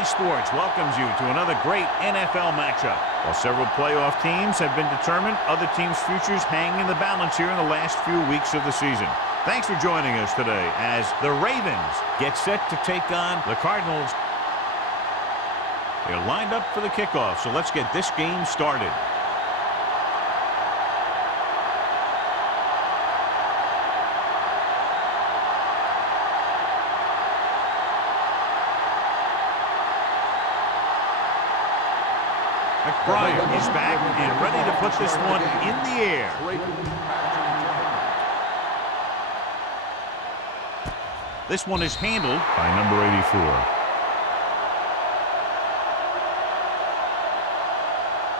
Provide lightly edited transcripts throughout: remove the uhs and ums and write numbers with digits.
EA Sports welcomes you to another great NFL matchup. While several playoff teams have been determined, other teams' futures hang in the balance here in the last few weeks of the season. Thanks for joining us today as the Ravens get set to take on the Cardinals. They're lined up for the kickoff, so let's get this game started. McBride is back and ready to put this one in the air. This one is handled by number 84.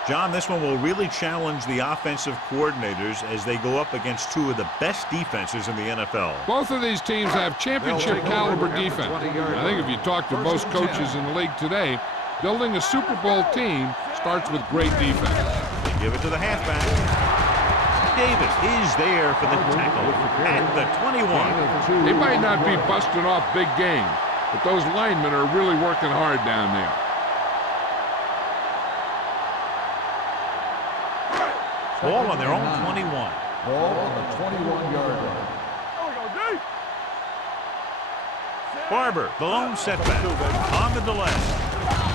John, this one will really challenge the offensive coordinators as they go up against two of the best defenses in the NFL. Both of these teams have championship caliber defense. I think if you talk to most coaches in the league today, building a Super Bowl team starts with great defense. They give it to the halfback. Davis is there for the tackle at the 21. They might not be busting off big game, but those linemen are really working hard down there. Ball on their own 21. Ball on the 21-yard line. Barber, the lone setback on the delay.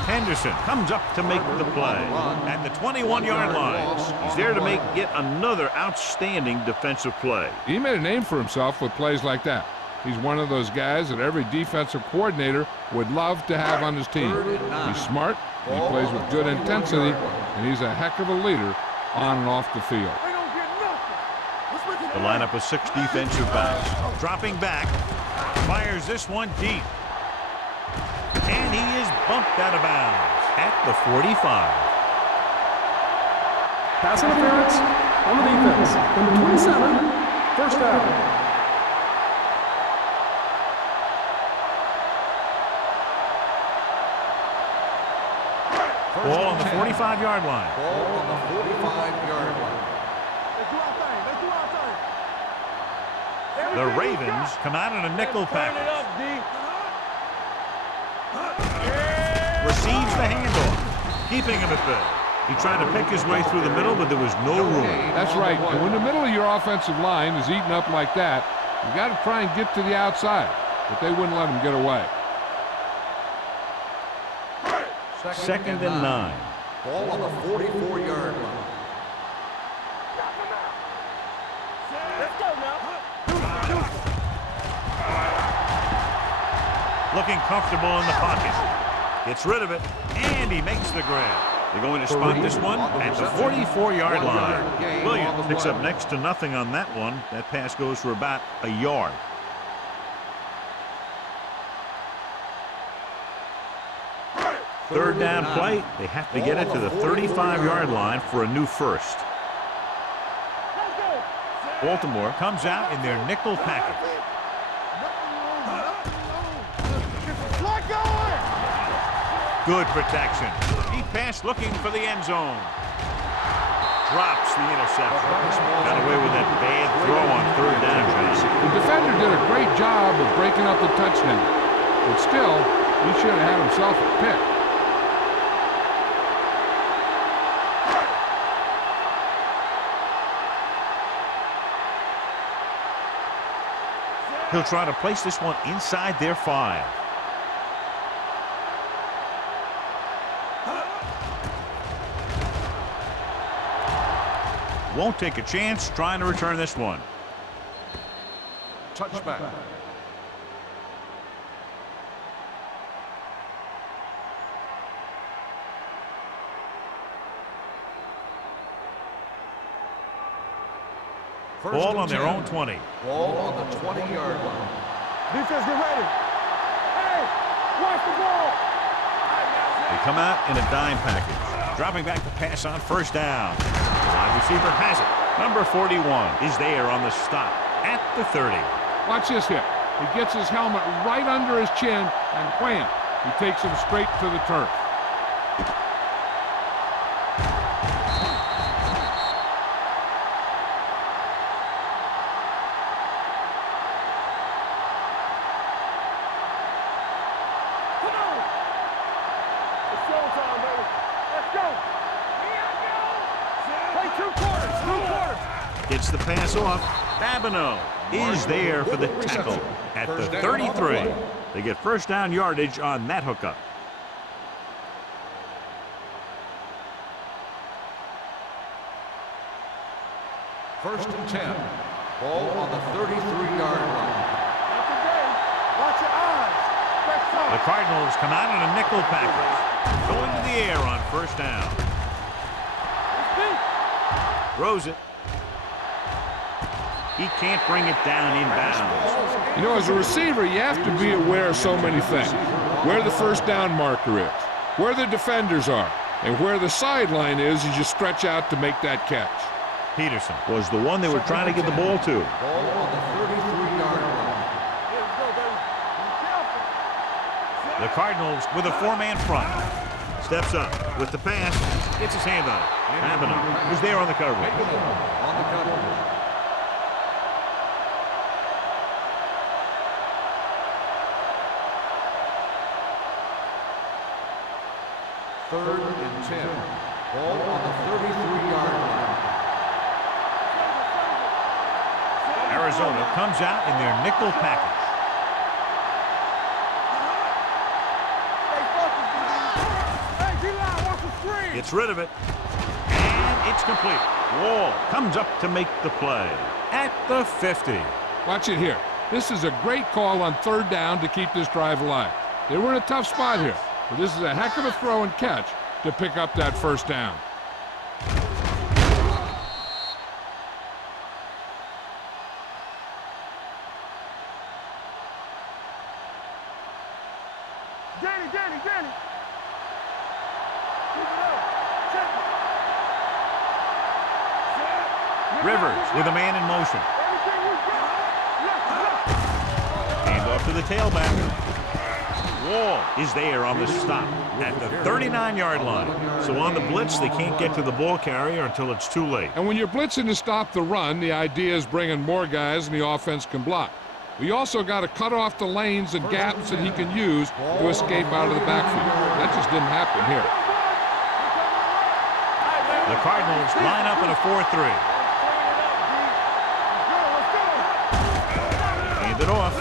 Henderson comes up to make the play at the 21-yard line. He's there to make yet another outstanding defensive play. He made a name for himself with plays like that. He's one of those guys that every defensive coordinator would love to have on his team. He's smart, he plays with good intensity, and he's a heck of a leader on and off the field. The lineup of 6 defensive backs. Dropping back, fires this one deep. And he is bumped out of bounds at the 45. Pass interference on the defense. Number 27, first down. Ball on the 45-yard line. Ball on the 45-yard line. The Ravens come out in a nickel package. Receives the handoff, keeping him at bay. He tried to pick his way through the middle, but there was no room. That's right. And when the middle of your offensive line is eaten up like that, you got to try and get to the outside. But they wouldn't let him get away. Second and 9. Ball on the 44-yard line. Looking comfortable in the pocket. Gets rid of it, and he makes the grab. They're going to spot this one at the 44-yard line. Williams picks up next to nothing on that one. That pass goes for about a yard. Third down play. They have to get it to the 35-yard line for a new first. Baltimore comes out in their nickel package. Good protection. Deep pass looking for the end zone. Drops the interception. Got away with that bad throw on third down. The defender did a great job of breaking up the touchdown. But still, he should have had himself a pick. He'll try to place this one inside their 5. Won't take a chance trying to return this one. Touchback. Ball on their own 20. Ball on the 20-yard line. Defense, get ready. Hey, watch the ball. They come out in a dime package. Dropping back to pass on first down. The wide receiver has it. Number 41 is there on the stop at the 30. Watch this hit. He gets his helmet right under his chin, and wham, he takes him straight to the turf. Gets the pass off. Babineau is there for the tackle at the 33. They get first down yardage on that hookup. First and 10. Ball on the 33-yard line. Watch your eyes. The Cardinals come out in a nickel package. Going to the air on first down. Throws it. He can't bring it down inbounds. You know, as a receiver, you have to be aware of so many things. Where the first down marker is, where the defenders are, and where the sideline is as you stretch out to make that catch. Peterson was the one they were trying to get the ball to. Ball on the 33-yard line. The Cardinals with a four-man front. Steps up with the pass. Gets his hand on it. Babineau was there on the coverage. On the coverage. Third and 10. Ball on the 33-yard line. Arizona comes out in their nickel package. Gets rid of it. And it's complete. Wall comes up to make the play at the 50. Watch it here. This is a great call on third down to keep this drive alive. They were in a tough spot here, but this is a heck of a throw and catch to pick up that first down. Danny. Rivers with a man in motion. Hand off to the tailback. Wall is there on the stop at the 39-yard line. So on the blitz, they can't get to the ball carrier until it's too late. And when you're blitzing to stop the run, the idea is bringing more guys and the offense can block. We also got to cut off the lanes and gaps that he can use to escape out of the backfield. That just didn't happen here. The Cardinals line up in a 4-3. Hand it off.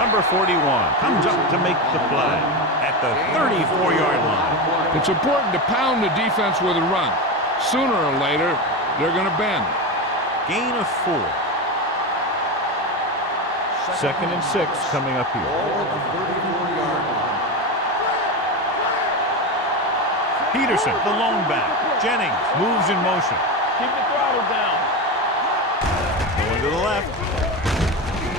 Number 41 comes up to make the play at the 34-yard line. It's important to pound the defense with a run. Sooner or later, they're going to bend. Gain of 4. Second and 6 coming up here. Ball on the 34-yard line. Peterson, the lone back. Jennings moves in motion. Keep the throttle down. Going to the left.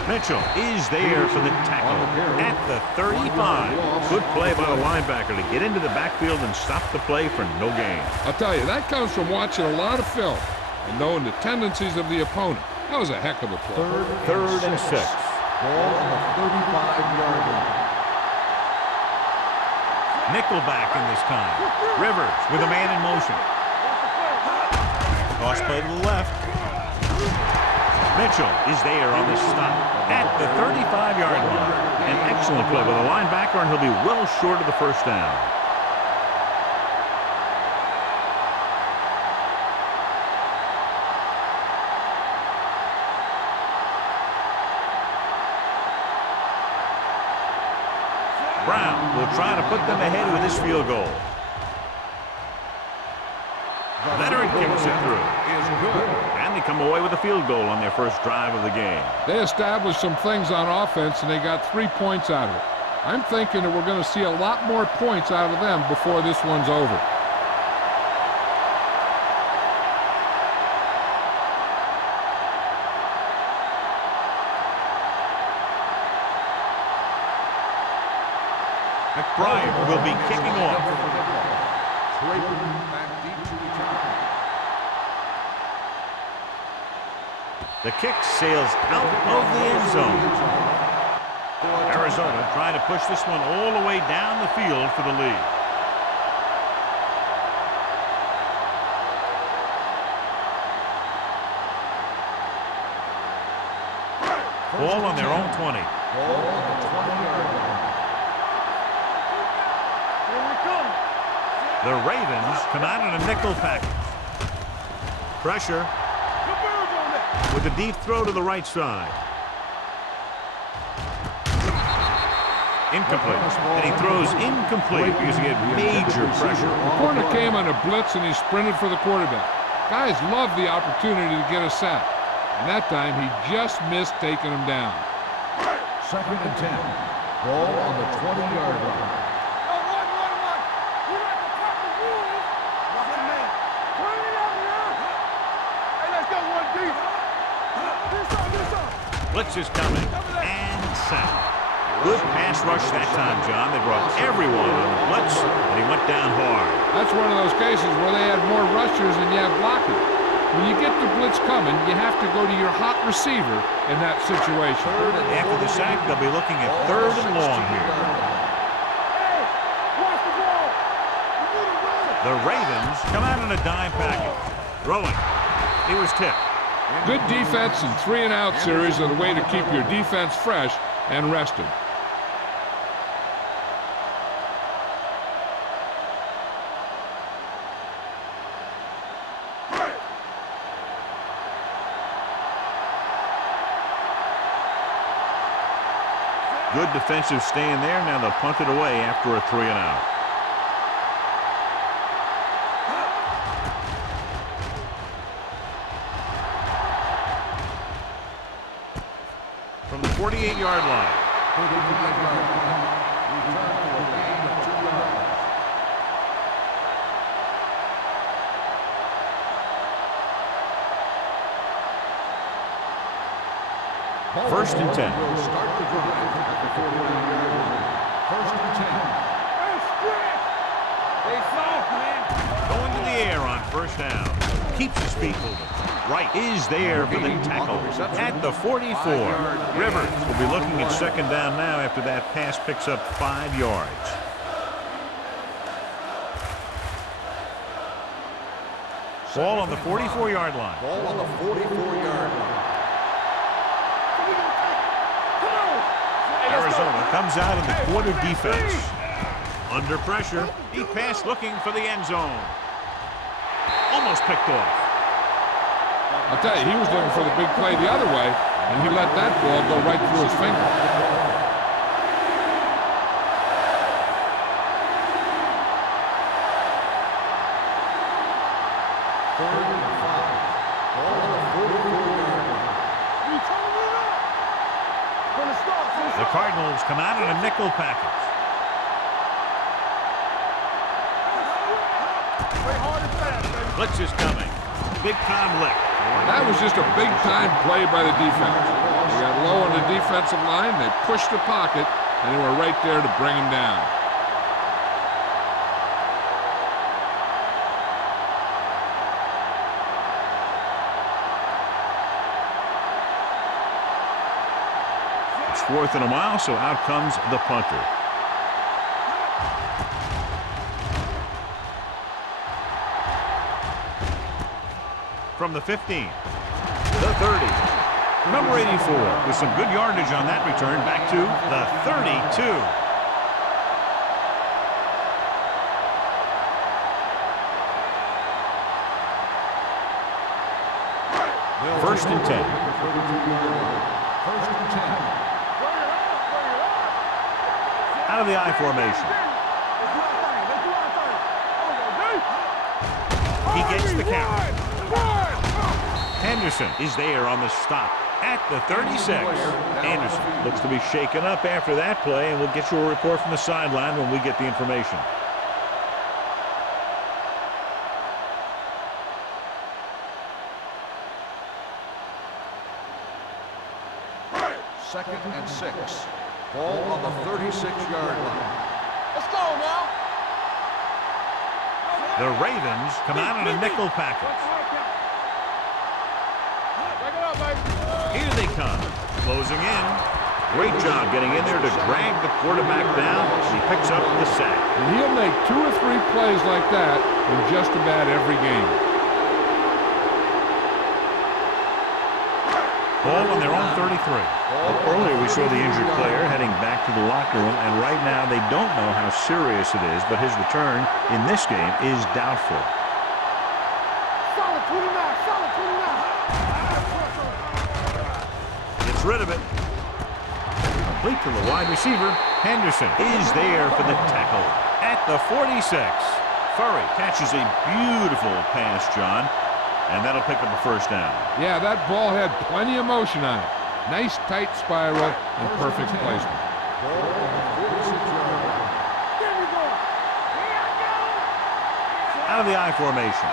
Mitchell is there for the tackle at the 35. Good play by the linebacker to get into the backfield and stop the play for no gain. I'll tell you, that comes from watching a lot of film and knowing the tendencies of the opponent. That was a heck of a play. Third and 6. Ball on the 35-yard line. Nickelback in this time. Rivers with a man in motion. Toss play to the left. Mitchell is there on the stop at the 35-yard line. An excellent play by the linebacker, and he'll be well short of the first down. Brown will try to put them ahead with this field goal. Veteran kicks it through. Is good. And they come away with a field goal on their first drive of the game. They established some things on offense, and they got 3 points out of it. I'm thinking that we're going to see a lot more points out of them before this one's over. McBride will be kicking off. Back deep to return. The kick sails out of the end zone. Arizona trying to push this one all the way down the field for the lead. Ball on their own 20. Ball on the 20-yard line. The Ravens come out in a nickel package. Pressure. Converge on that. With a deep throw to the right side. Incomplete. And he throws incomplete because he had major pressure. The corner came on a blitz, and he sprinted for the quarterback. Guys love the opportunity to get a sack. And that time, he just missed taking him down. 2nd and 10. Ball on the 20-yard line. Run. You like to cut the rules. Watch your man. Turn it up now. Hey, let's go one deep. This up. Blitz is coming. And sack. Good pass rush that time, John. They brought everyone on the blitz, and he went down hard. That's one of those cases where they had more rushers than you have blocking. When you get the blitz coming, you have to go to your hot receiver in that situation. After the sack, they'll be looking at 3rd and long here. Hey, watch the ball. You need to run. The Ravens come out in a dime package. Throwing. He was tipped. Good defense and 3-and-out series are the way to keep your defense fresh and rested. Good defensive stand there. Now they'll punt it away after a 3-and-out. From the 48-yard line. First and 10. Start the drive at the 49-yard line. 1st and 10. Hey, stretch. They soft, man. Going to the air on 1st down. Keeps his feet moving. Right is there for the tackle at the 44. Rivers will be looking at 2nd down now after that pass picks up 5 yards. Ball on the 44-yard line. Ball on the 44-yard line. Arizona comes out in the quarter defense. Under pressure, he passed looking for the end zone. Almost picked off. I'll tell you, he was looking for the big play the other way, and he let that ball go right through his finger. Third and 5. Ball on the 44-yard line. You turn it up. From the start. The Cardinals come out in a nickel package. Play hard and fast, baby. Blitz is coming. Big time lick. That was just a big-time play by the defense. They got low on the defensive line, they pushed the pocket, and they were right there to bring him down. It's 4th and a mile, so out comes the punter. From the 15, the 30, number 84, with some good yardage on that return, back to the 32. First and 10. 1st and 10. Out of the I formation. He gets the count. Henderson is there on the stop at the 36. Anderson looks to be shaken up after that play, and we'll get you a report from the sideline when we get the information. Second and 6. Ball on the 36-yard line. Let's go now. The Ravens come out in a nickel package. Back it up, baby. Here they come, closing in. Great job getting in there to drag the quarterback down. He picks up the sack. And he'll make 2 or 3 plays like that in just about every game. Ball on their own 33. Earlier we saw the injured player heading back to the locker room, and right now they don't know how serious it is, but his return in this game is doubtful. Solid 29, solid. rid of it. Complete to the wide receiver. Henderson is there for the tackle at the 46. Furry catches a beautiful pass, John, and that'll pick up a first down. Yeah, that ball had plenty of motion on it. Nice tight spiral and perfect placement. Out of the I formation.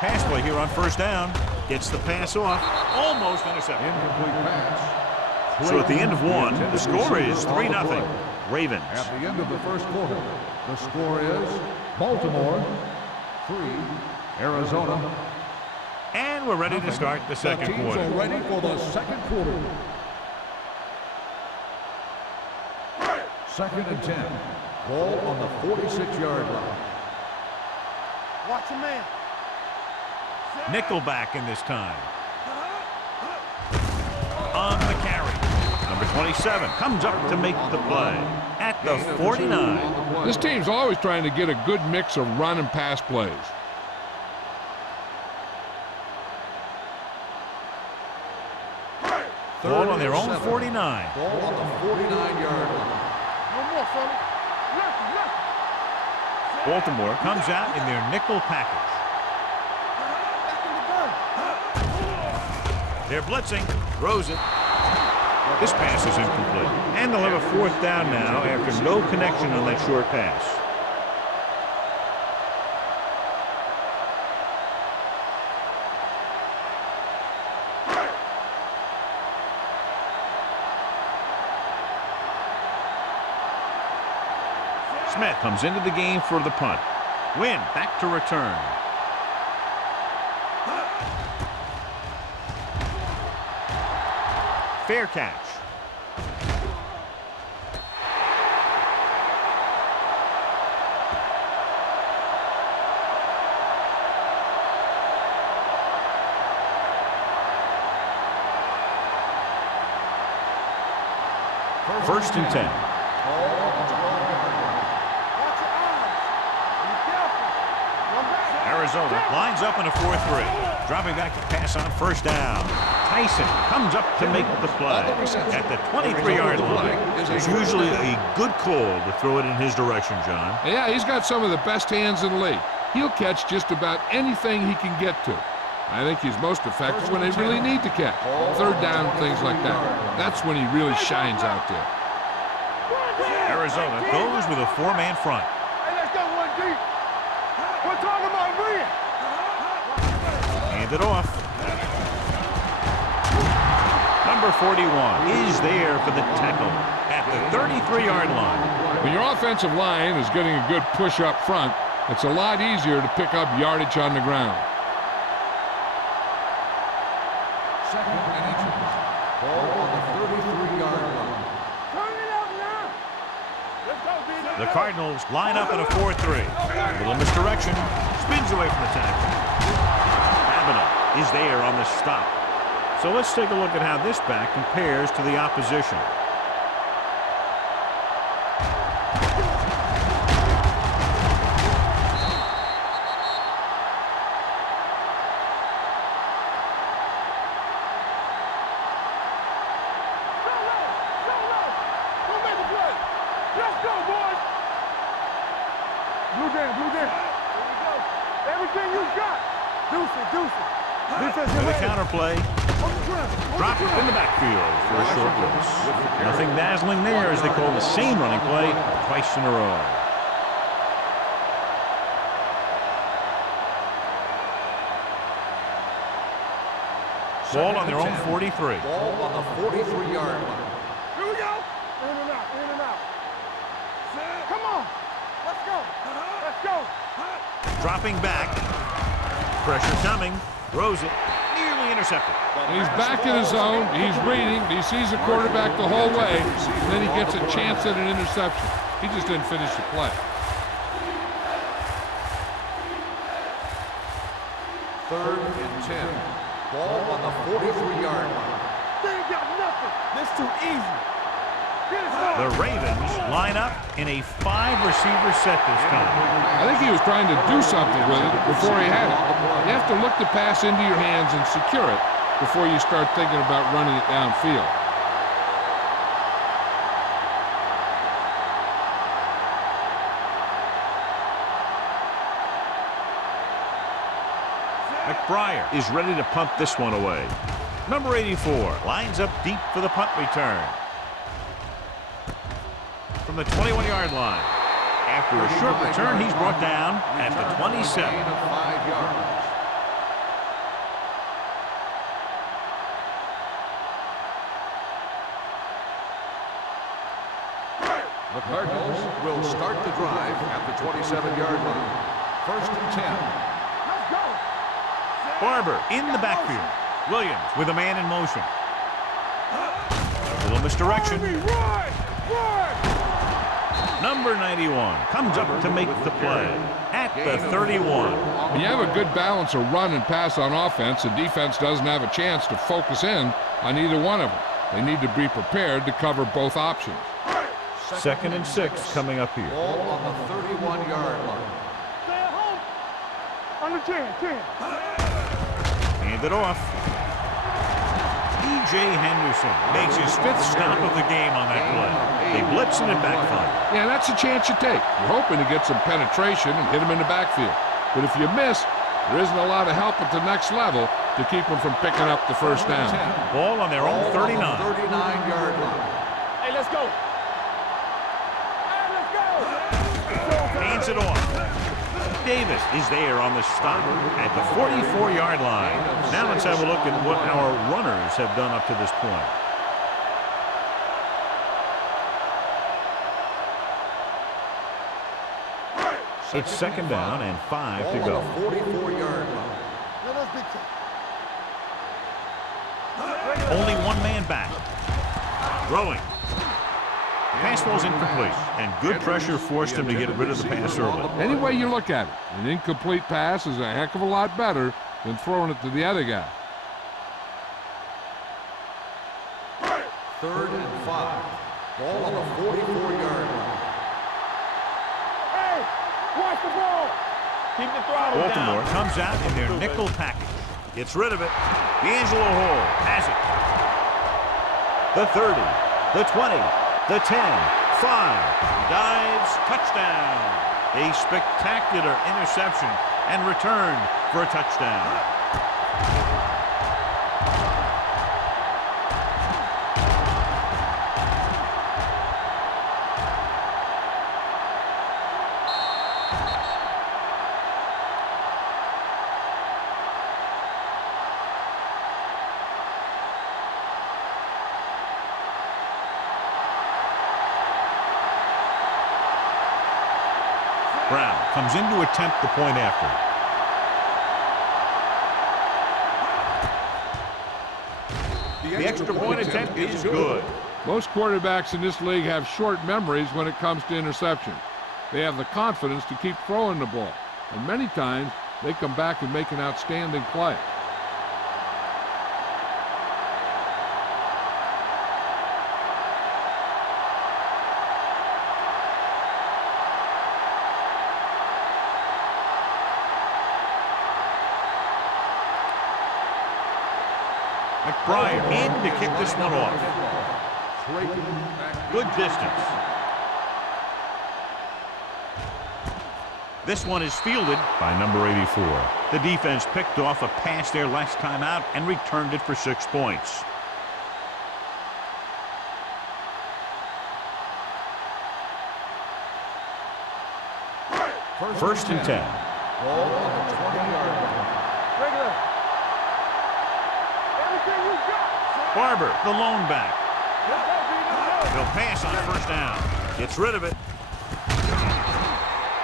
Pass play here on first down. Gets the pass off. Almost intercepted. Incomplete pass. So at the end of one, the score is 3-0. Ravens. At the end of the first quarter, the score is Baltimore 3, Arizona. And we're ready to start the second teams quarter. are ready for the second quarter. Second and 10. Ball on the 46-yard line. Watch a man. Nickelback in this time. On the carry. Number 27 comes up to make the play at the 49. This team's always trying to get a good mix of run and pass plays. Ball on their own 49. Ball on the 49-yard line. No more, fella. Left. Baltimore comes out in their nickel package. Back in the gun. They're blitzing. Throws it. This pass is incomplete. And they'll have a fourth down now after no connection on that short pass. Smith comes into the game for the punt. Wynn back to return. Fair catch. First and 10. Arizona lines up in a 4-3. Dropping back to pass on first down. Tyson comes up to make the play at the 23-yard line. It's usually a good call to throw it in his direction, John. Yeah, he's got some of the best hands in the league. He'll catch just about anything he can get to. I think he's most effective when they really need to catch. Third down, things like that. That's when he really shines out there. Arizona goes with a four-man front. Hey, let's go one deep. We're talking about Rhea. Hand it off. Number 41 is there for the tackle at the 33-yard line. When your offensive line is getting a good push up front, it's a lot easier to pick up yardage on the ground. Second and inches. Ball on the 33-yard line. Turn it up now. Let's go, D. The Cardinals line up in a 4-3. A little misdirection. Spins away from the tackle. Abena is there on the stop. So let's take a look at how this back compares to the opposition. For the counterplay, drop it in the backfield for a short loss. Nothing dazzling there as they call the same running play twice in a row. Ball on their own 43. Ball on the 43-yard line. Here we go. In and out, in and out. Come on. Let's go. Let's go. Dropping back. Pressure coming. Throws it. Nearly intercepted. He's back in his zone. He's reading. He sees the quarterback the whole way. And then he gets a chance at an interception. He just didn't finish the play. Third and 10. Ball on the 43-yard line. They ain't got nothing. This too easy. The Ravens line up in a 5-receiver set this time. I think he was trying to do something with it before he had it. You have to to look the pass into your hands and secure it before you start thinking about running it downfield. McBriar is ready to punt this one away. Number 84 lines up deep for the punt return. From the 21-yard line. After a short return, he's brought down at the 27. Gain of 5 yards. The Cardinals will start the drive at the 27-yard line. 1st and 10. Let's go. Barber in the backfield. Williams with a man in motion. A little misdirection. Run! Number 91 comes up to make the play at the 31. When you have a good balance of run and pass on offense, the defense doesn't have a chance to focus in on either one of them. They need to be prepared to cover both options. 2nd and 6 coming up here. Ball on the 31-yard line. Stay at home. Under 10. Hand it off. E.J. Henderson makes his 5th stop of the game on that play. They blitz and it backfire. Yeah, that's a chance you take. You're hoping to get some penetration and hit him in the backfield. But if you miss, there isn't a lot of help at the next level to keep them from picking up the first down. Ball on their own 39. 39-yard line. Hey, let's go. Hands it off. Davis is there on the stop at the 44-yard line. Now let's have a look at what our runners have done up to this point. It's 2nd down and 5 to go. 44-yard line. Let us be Only one man back. Throwing. Pass ball's incomplete, and good pressure forced him to get rid of the pass early. Any way you look at it, an incomplete pass is a heck of a lot better than throwing it to the other guy. 3rd and 5. Ball on the 44-yard line. Hey, watch the ball. Keep the throttle Baltimore comes out in their nickel package. Gets rid of it. D'Angelo Hall has it. The 30, the 20, the 10, 5. Dives, touchdown. A spectacular interception and returned for a touchdown. Brown comes in to attempt the point after. The extra point attempt is good. Most quarterbacks in this league have short memories when it comes to interception. They have the confidence to keep throwing the ball, and many times they come back and make an outstanding play. McBriar in to kick this one off. Good distance. This one is fielded by number 84. The defense picked off a pass their last time out and returned it for 6 points. First and 10. Ball on the 20-yard line. Regular. Everything you got. Barber, the lone back. They'll pass on 1st down. Gets rid of it.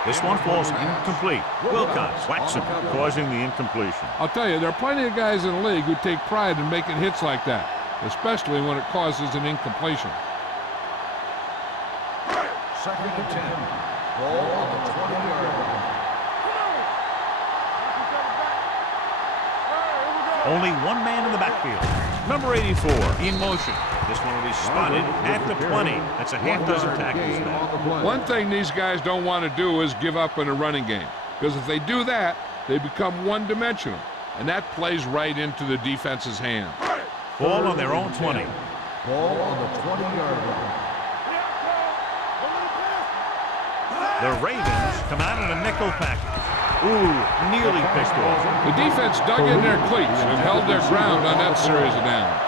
This one falls incomplete. Wilcox whacks him, causing the incompletion. I'll tell you, there are plenty of guys in the league who take pride in making hits like that, especially when it causes an incompletion. 2nd and 10. Ball on the 20-yard line. Only one man in the backfield. Number 84 in motion. This one will be spotted at the 20. That's a half dozen tackles there. One thing these guys don't want to do is give up in a running game, because if they do that, they become one-dimensional. and that plays right into the defense's hand. Ball on their own 20. Ball on the 20-yard line. The Ravens come out in a nickel package. Ooh, nearly picked off. The defense dug in their cleats and held their ground on that series of downs.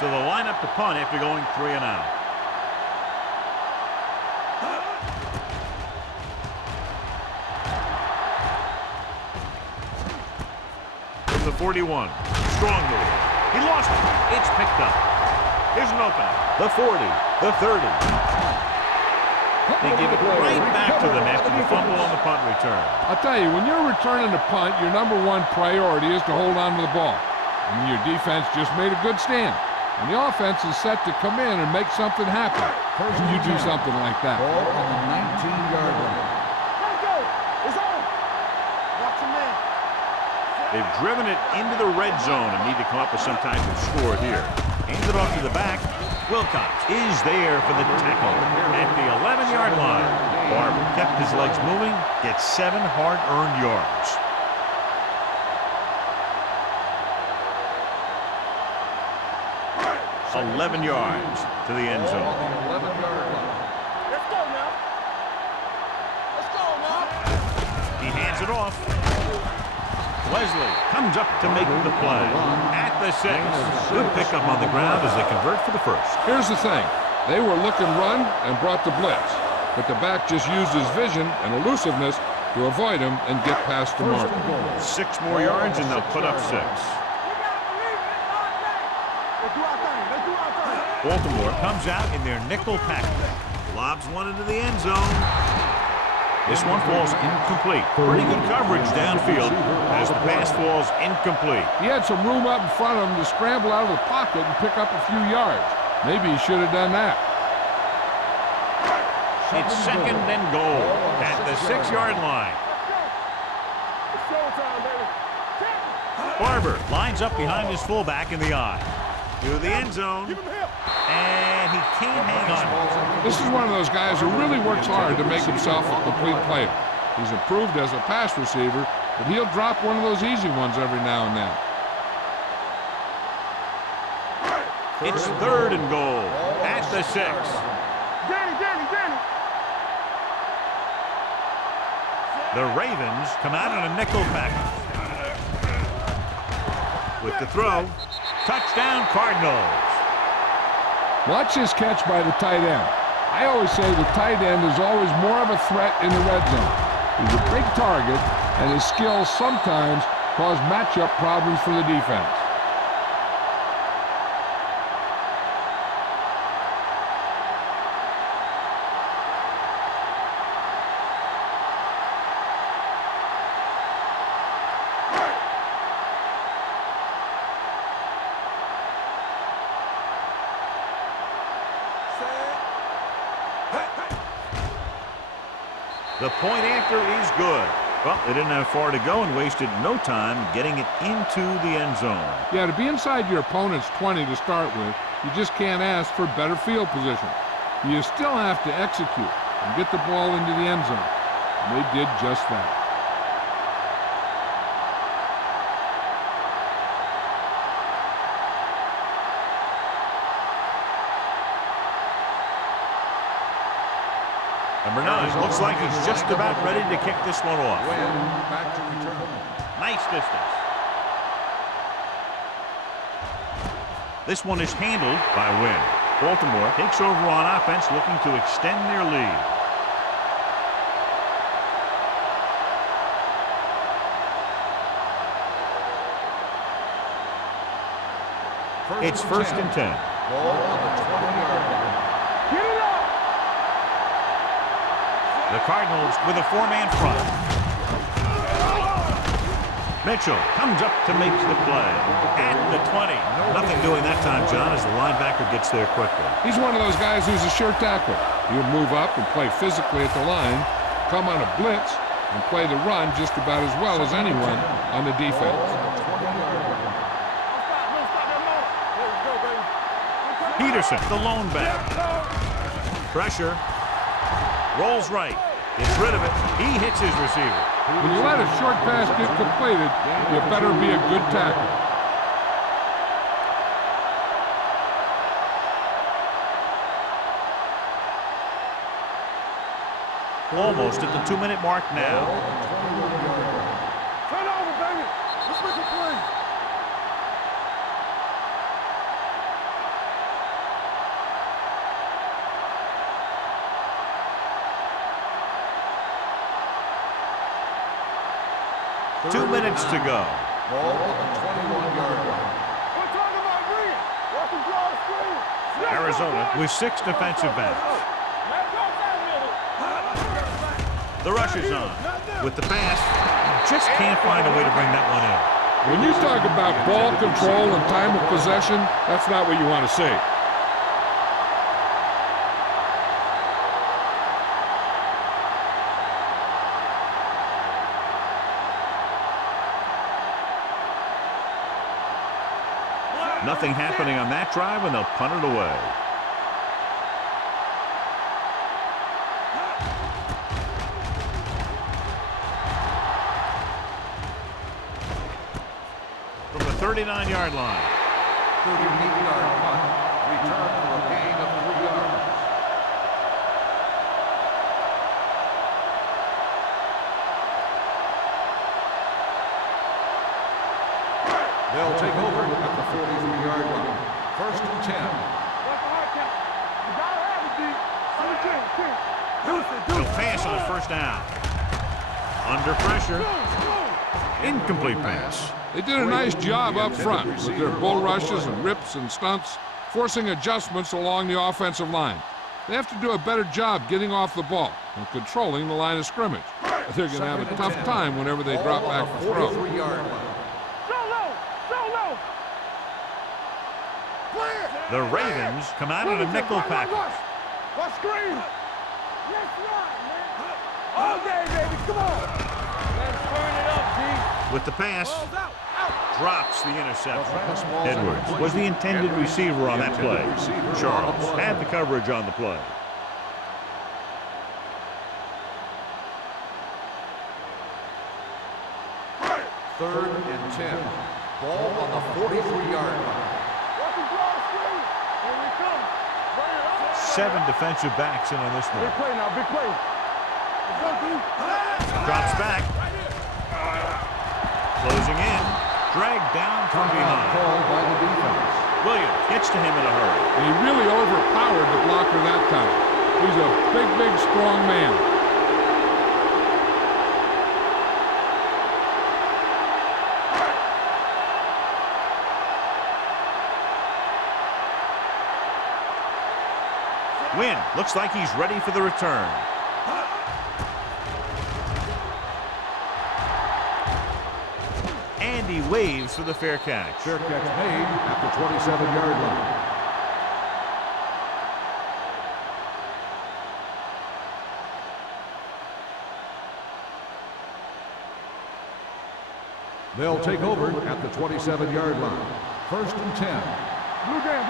So they'll line up to punt after going 3 and out. From the 41. Strong move. He lost it. It's picked up. Here's an opening. The 40. The 30. They give it right back to them after the fumble on the punt return. I'll tell you, when you're returning a punt, your #1 priority is to hold on to the ball. And your defense just made a good stand. And the offense is set to come in and make something happen. First, you do something like that. Ball on the 19-yard line. Let's go. It's on. Watch him man. They've driven it into the red zone and need to come up with some type of score here. Hands it off to the back. Wilcox is there for the tackle at the 11-yard line. Barber kept his legs moving, gets 7 hard-earned yards. $11 yards to the end zone. 11-yard line. Let's go now. Let's go now. He hands it off. Wesley comes up to make the play at the 6. Good pickup on the ground as they convert for the first. Here's the thing. They were looking run and brought the blitz. But the back just used his vision and elusiveness to avoid him and get past the mark. 6 more yards and they'll put up 6. We gotta believe it. It's our thing. Let's do our thing. Let's do our thing. Baltimore comes out in their nickel package. Lobs one into the end zone. This one falls incomplete. Pretty good coverage downfield as the pass falls incomplete. He had some room up in front of him to scramble out of the pocket and pick up a few yards. Maybe he should have done that. It's 2nd and goal at the 6-yard line. It's showtime, baby. Barber lines up behind his fullback in the eye. To the end zone. Give him help. And he can't hang on. This is one of those guys who really works hard to make himself a complete player. He's improved as a pass receiver, but he'll drop one of those easy ones every now and then. It's 3rd and goal at the 6. Danny. The Ravens come out in a nickel package. With the throw, touchdown Cardinals. Watch this catch by the tight end. I always say the tight end is always more of a threat in the red zone. He's a big target, and his skills sometimes cause matchup problems for the defense. The point after is good. Well, they didn't have far to go and wasted no time getting it into the end zone. Yeah, to be inside your opponent's 20 to start with, you just can't ask for better field position. You still have to execute and get the ball into the end zone. And they did just that. Number 9 looks like he's just about ready to kick this one off. Back to return. Nice distance. This one is handled by Wynn. Baltimore takes over on offense, looking to extend their lead. It's 1st and 10. Ball on the 20-yard line. Get it up. The Cardinals with a 4-man front. Mitchell comes up to make the play at the 20. Nothing doing that time, John, as the linebacker gets there quickly. He's one of those guys who's a sure tackler. He'll move up and play physically at the line, come on a blitz, and play the run just about as well as anyone on the defense. Peterson, the lone back. Pressure. Rolls right. Gets rid of it. He hits his receiver. When you let a short pass get completed, you better be a good tackle. Almost at the 2-minute mark now. Turn over, baby. Let's make a play. Two minutes to go. Ball on the 21-yard line. We're talking about bringing. Watch him draw the screen. Arizona with 6 defensive backs. The rush is on. With the pass, just can't find a way to bring that one in. When you talk about ball control and time of possession, that's not what you want to see. Nothing happening on that drive, and they'll punt it away. From the 39-yard line. 38-yard punt. Return for a gain of 3 yards. They'll take over at the 43-yard line. First and 10. Watch the hard count. You gotta have it, D. On the king. He'll pass on first down. Under pressure. Incomplete pass. They did a nice job up front with their bull rushes and rips and stunts, forcing adjustments along the offensive line. They have to do a better job getting off the ball and controlling the line of scrimmage. They're going to have a tough time whenever they drop back to throw. 43-yard line. The Ravens come out in a nickel package. Watch screen. Let's run, man. All day, baby. Come on. Let's turn it up, D. With the pass, drops the interception. Fastball. Edwards was the intended receiver on that play. Charles had the coverage on the play. Third and 10. Ball on the 43-yard line. Watch him draw the screen. Here we come. Bring it up. 7 defensive backs in on this Big one. play now, big play. Let's go, D. Drops back. Closing in. Dragged down from behind. Called by the defense. Williams gets to him in a hurry. And he really overpowered the blocker that time. He's a big, strong man. Wynn looks like he's ready for the return. And he waves for the fair catch. Fair catch made at the 27-yard line. They'll take over at the 27-yard line. First and 10. Blue game.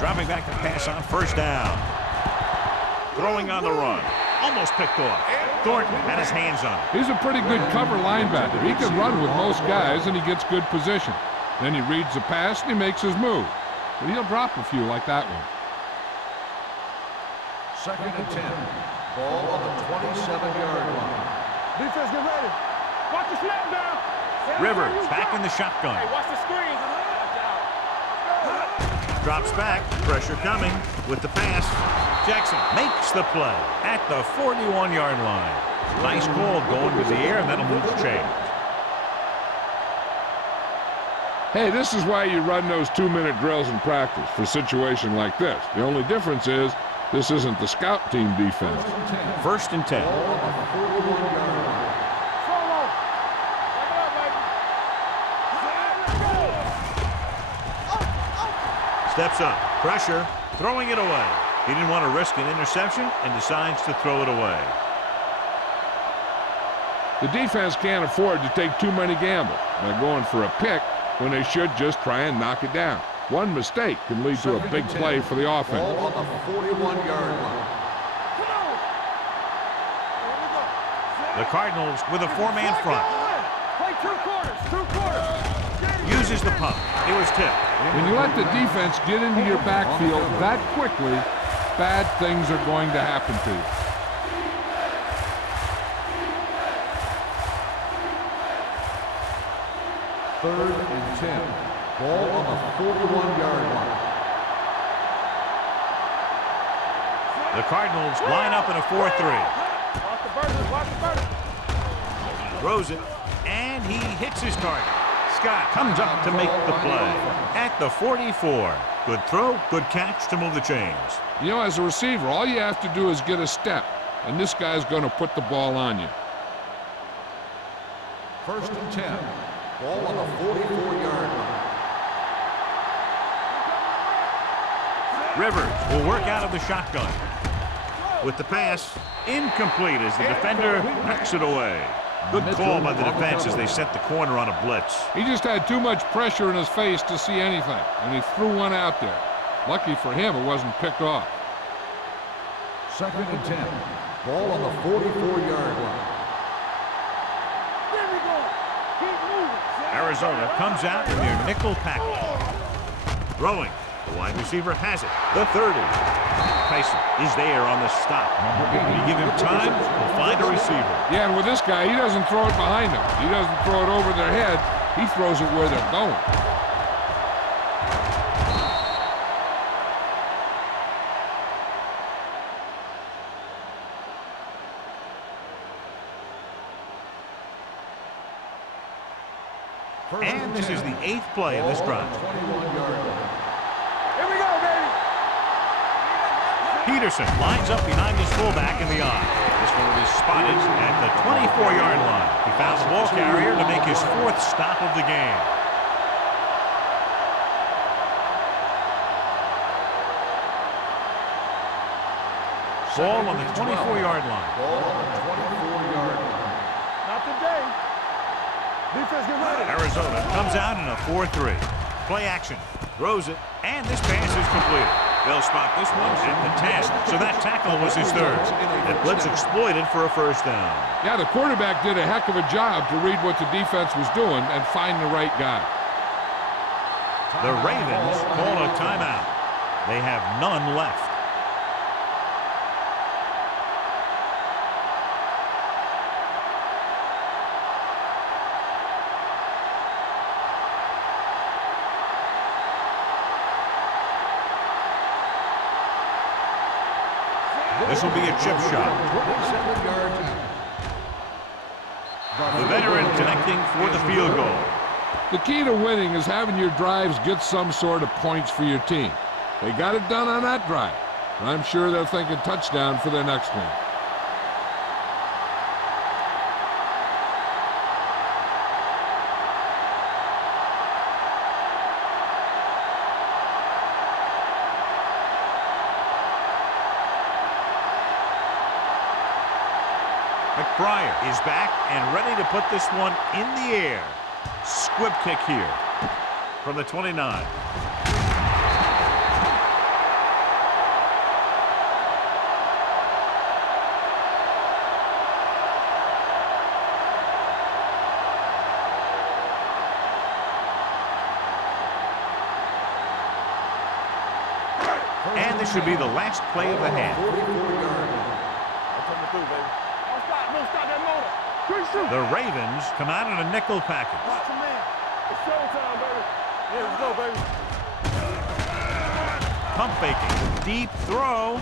Dropping back to pass on first down. Throwing on the run. Almost picked off. Thornton had his hands on it. He's a pretty good cover linebacker. He can run with most guys, and he gets good position. Then he reads the pass, and he makes his move. But he'll drop a few like that one. Second and 10. Ball on the 27-yard line. Defense, get ready. Watch the snap down. Rivers back in the shotgun. Hey, watch the screens. Drops back. Pressure coming with the pass. Jackson makes the play at the 41-yard line. Nice call going to the air, and that'll move the chain. Hey, this is why you run those 2-minute drills in practice for a situation like this. The only difference is this isn't the scout team defense. First and 10. Solo. Back it up, baby. Steps up. Pressure. Throwing it away. He didn't want to risk an interception and decides to throw it away. The defense can't afford to take too many gambles. By going for a pick, when they should just try and knock it down. One mistake can lead to a big play for the offense. Ball on the 41-yard line. The Cardinals with a four-man front. Play 2 quarters, 2 quarters. Uses the pump. It was tipped. When you let the defense get into your backfield that quickly, bad things are going to happen to you. Third and 10. Ball on the 41-yard line. The Cardinals line up in a 4-3. Watch the burgers, watch the burgers. Throws it, and he hits his target. Scott comes up to make the play at the 44. Good throw, good catch to move the chains. You know, as a receiver, all you have to do is get a step, and this guy's going to put the ball on you. First and 10. Ball on the 44-yard line. Rivers will work out of the shotgun. With the pass, incomplete as the defender knocks it away. Good call by the defense as they set the corner on a blitz. He just had too much pressure in his face to see anything, and he threw one out there. Lucky for him, it wasn't picked off. Second and 10. Ball on the 44-yard line. There we go. Keep moving. Arizona comes out in their nickel package. Throwing. The wide receiver has it. The 30. Tyson is there on the stop. When you give him time, he'll find a receiver. Yeah, and with this guy, he doesn't throw it behind them. He doesn't throw it over their head. He throws it where they're going. And this is the 8th play of this drive. 21-yard line. Here we go, baby. Peterson lines up behind his fullback in the eye. This one will be spotted at the 24-yard line. He found the ball carrier to make his 4th stop of the game. Ball on the 24-yard line. Ball on the 24-yard line. Not today. Defense, get ready. Arizona comes out in a 4-3. Play action. Throws it. And this pass is completed. They'll spot this one at the 10. So that tackle was his 3rd. And blitz exploited for a first down. Yeah, the quarterback did a heck of a job to read what the defense was doing and find the right guy. The Ravens call a timeout. They have none left. This will be a chip shot. 27 yards out. The veteran connecting for the field goal. The key to winning is having your drives get some sort of points for your team. They got it done on that drive, and I'm sure they're thinking touchdown for their next one. McBride is back and ready to put this one in the air. Squib kick here from the 29. And this should be the last play of the half. 44-yard line. Don't stop that motor. The Ravens come out in a nickel package. Watch him, man. It's showtime, baby. Here we go, baby. Pump faking. Deep throw.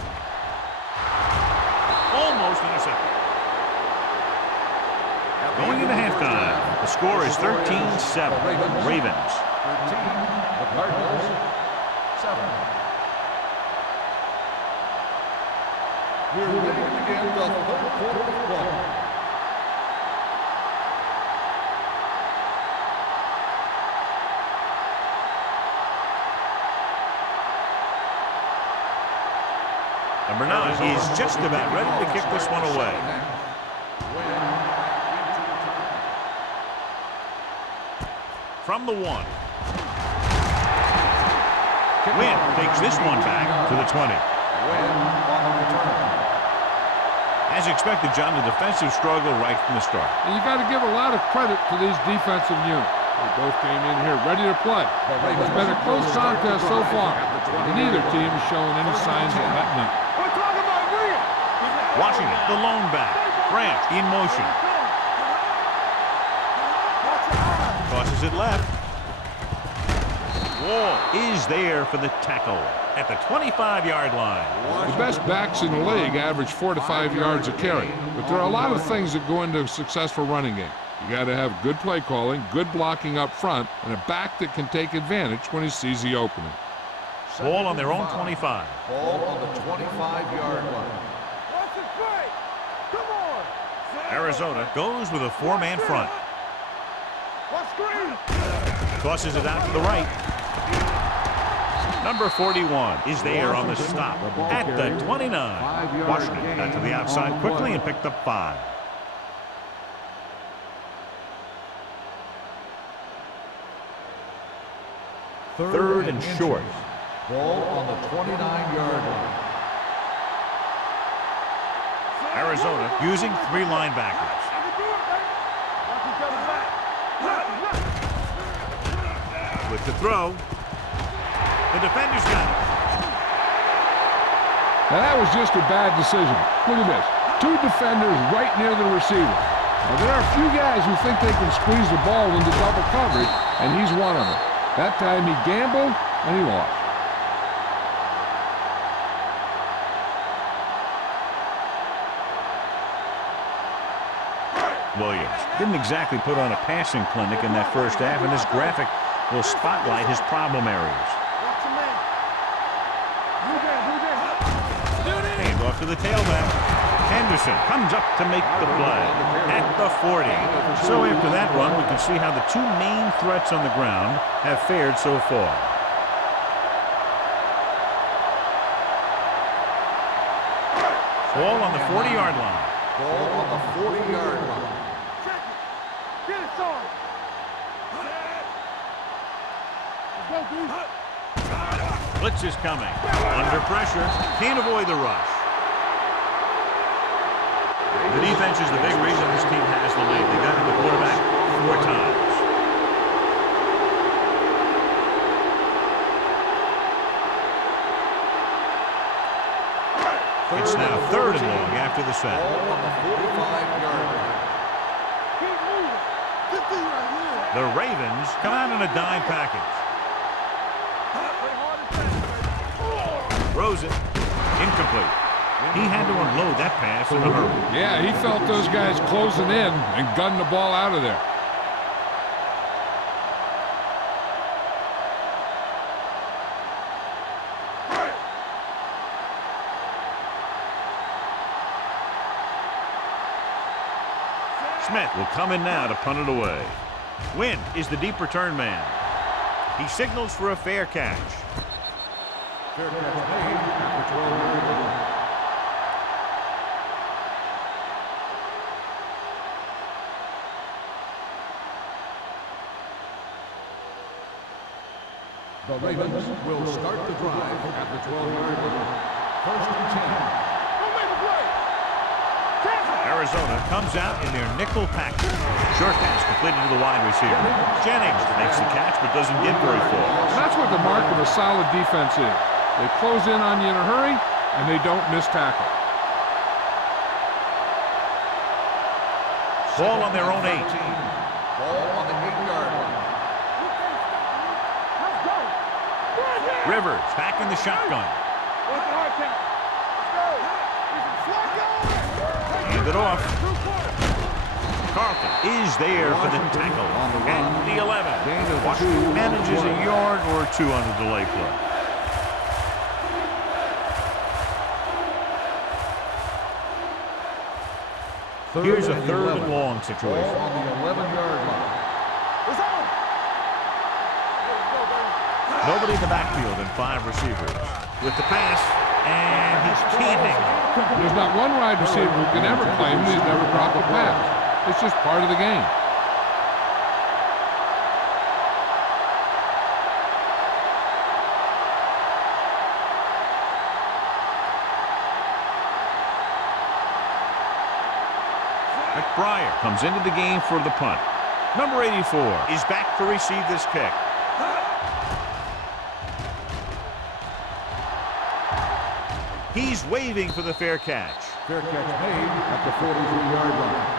Almost intercepted. Going into halftime, the score is 13-7. Ravens. 13. The Cardinals. 7. We're ready to begin the 3rd quarter of play. Number 9 is just about ready to kick this one away. from the 1. Wynn takes this one back to the 20. As expected, John, the defensive struggle right from the start. And you got to give a lot of credit to these defensive units. They both came in here ready to play. It's been a close contest so far, and neither team is showing any signs of letting up. Washington, the lone back. Branch in motion. Tosses it left. Wall is there for the tackle at the 25-yard line. The best backs in the league average 4 to 5 yards a carry, but there are a lot of things that go into a successful running game. You got to have good play calling, good blocking up front, and a back that can take advantage when he sees the opening. Ball on their own 25. Ball on the 25-yard line. Arizona goes with a 4-man front. Tosses it out to the right. Number 41 is there on the stop at the 29. Washington got to the outside quickly and picked up 5. Third and short. Ball on the 29-yard line. Arizona using 3 linebackers. With the throw. The defender's got it. Now that was just a bad decision. Look at this. 2 defenders right near the receiver. Now there are a few guys who think they can squeeze the ball into double coverage, and he's one of them. That time he gambled, and he lost. Williams didn't exactly put on a passing clinic in that first half, and this graphic will spotlight his problem areas. Hand off to the tailback. Henderson comes up to make the play at the 40. So after that run, we can see how the 2 main threats on the ground have fared so far. Ball on the 40-yard line. Ball on the 40-yard line. Blitz is coming. Under pressure. Can't avoid the rush. The defense is the big reason this team has the lead. They got to the quarterback 4 times. It's now 3rd and long after the sack. Ball on the 45-yard line. The Ravens come out in a dime package. Throws it. Incomplete. He had to unload that pass in a hurry. Yeah, he felt those guys closing in and gunned the ball out of there. Smith will come in now to punt it away. Wynn is the deep return man. He signals for a fair catch. Fair catch made at the 12-yard line. The Ravens will start the drive at the 12-yard line. 1st and 10. Arizona comes out in their nickel package. Short pass completed to the wide receiver. Jennings makes the catch but doesn't get very far. And that's what the mark of a solid defense is. They close in on you in a hurry, and they don't miss tackle. Ball on their own 8. Ball on the 8-yard line. Rivers back in the shotgun. Hand it off. Carlton is there for the tackle at the 11. Washington manages a yard or 2 on the delay play. Here's a 3rd and long situation. Ball on the 11-yard line. Nobody in the backfield and 5 receivers. With the pass, and he can't hang on. There's not one wide receiver who can ever claim that he's never dropped a pass. It's just part of the game. Breyer comes into the game for the punt. Number 84 is back to receive this kick. He's waving for the fair catch. Fair catch made at the 43-yard line.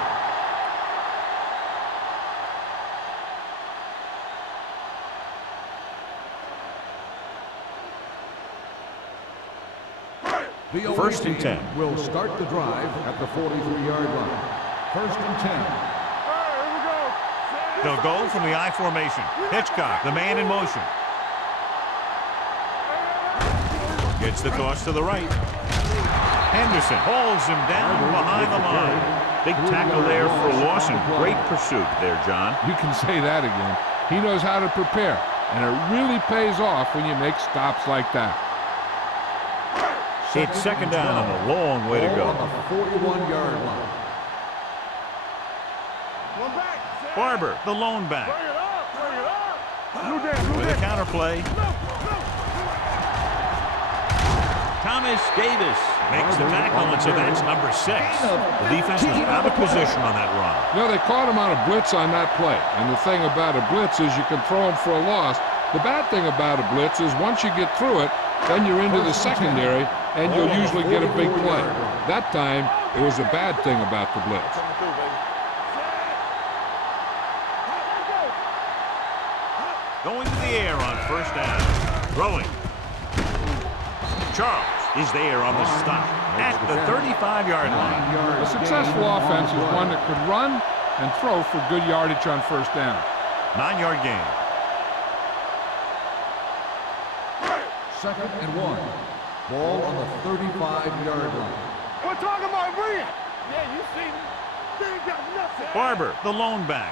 The First and 10. Will start the drive at the 43-yard line. First and 10. They'll go from the I formation. Hitchcock, the man in motion. Gets the toss to the right. Henderson holds him down behind the line. Big tackle there for Lawson. Great pursuit there, John. You can say that again. He knows how to prepare, and it really pays off when you make stops like that. It's second down and a long way to go. On the 41-yard line. Barber, the lone back. With a counter play. Thomas Davis makes the tackle, and so that's number 6. The defense was out of position on that run. No, they caught him on a blitz on that play. And the thing about a blitz is you can throw him for a loss. The bad thing about a blitz is once you get through it, then you're into the secondary, and you'll usually get a big play. That time, it was a bad thing about the blitz. Going to the air on first down. Throwing. Charles is there on the stop at the 35-yard line. A successful offense is one that could run and throw for good yardage on first down. 9-yard gain. Second and 1. Ball on the 35-yard line. We're talking about Rhea. Yeah, you see me. They ain't got nothing. Barber, the lone back.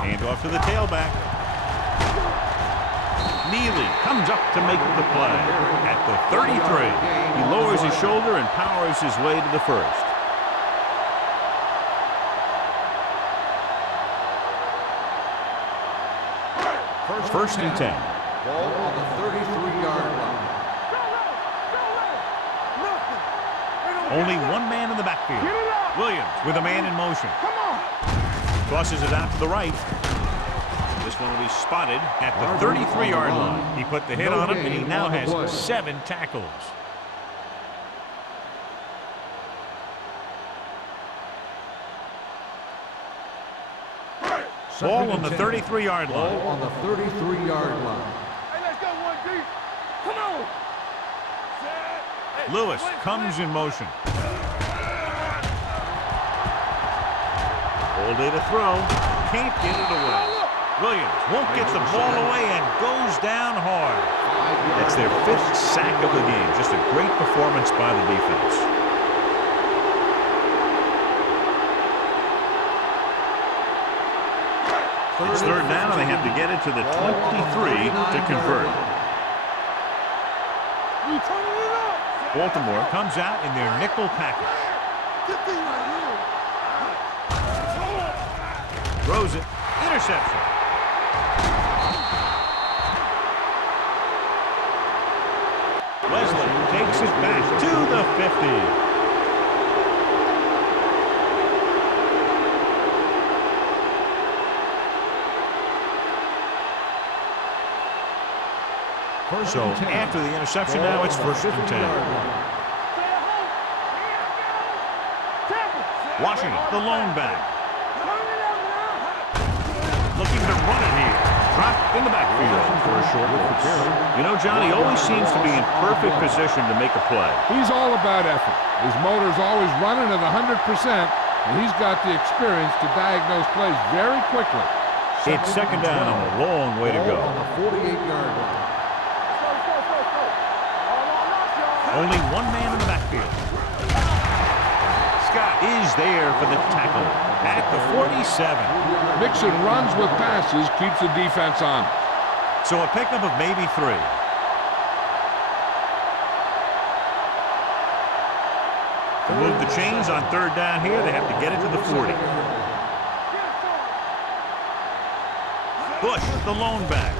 Hand off to the tailback. Neely comes up to make the play at the 33. He lowers his shoulder and powers his way to the first. First and 10. Ball on the 33-yard line. Only one man in the backfield. Williams with a man in motion. Come on. Tosses it out to the right. This one will be spotted at the 33-yard line. He put the hit on him, and he now has 7 tackles. Ball on the 33-yard line. Ball on the 33-yard line. Hey, let's go one deep. Come on. Lewis comes in motion. All day to throw. Can't get it away. Williams won't get the ball away and goes down hard. That's their 5th sack of the game. Just a great performance by the defense. It's third down, and they have to get it to the 23 to convert. Baltimore comes out in their nickel package. Throws it. Interception. Wesley takes it back to the 50. So after the interception, now it's first and 10. Washington, the lone back. Looking to run it here. Dropped in the backfield for a short loss. You know, John, he always seems to be in perfect position to make a play. He's all about effort. His motor's always running at 100%, and he's got the experience to diagnose plays very quickly. It's second down and a long way to go. On the 48-yard line. Only one man in the backfield. Scott is there for the tackle at the 47. Mixing runs with passes keeps the defense on. So a pickup of maybe 3. To move the chains on third down here, they have to get it to the 40. Bush, the lone back.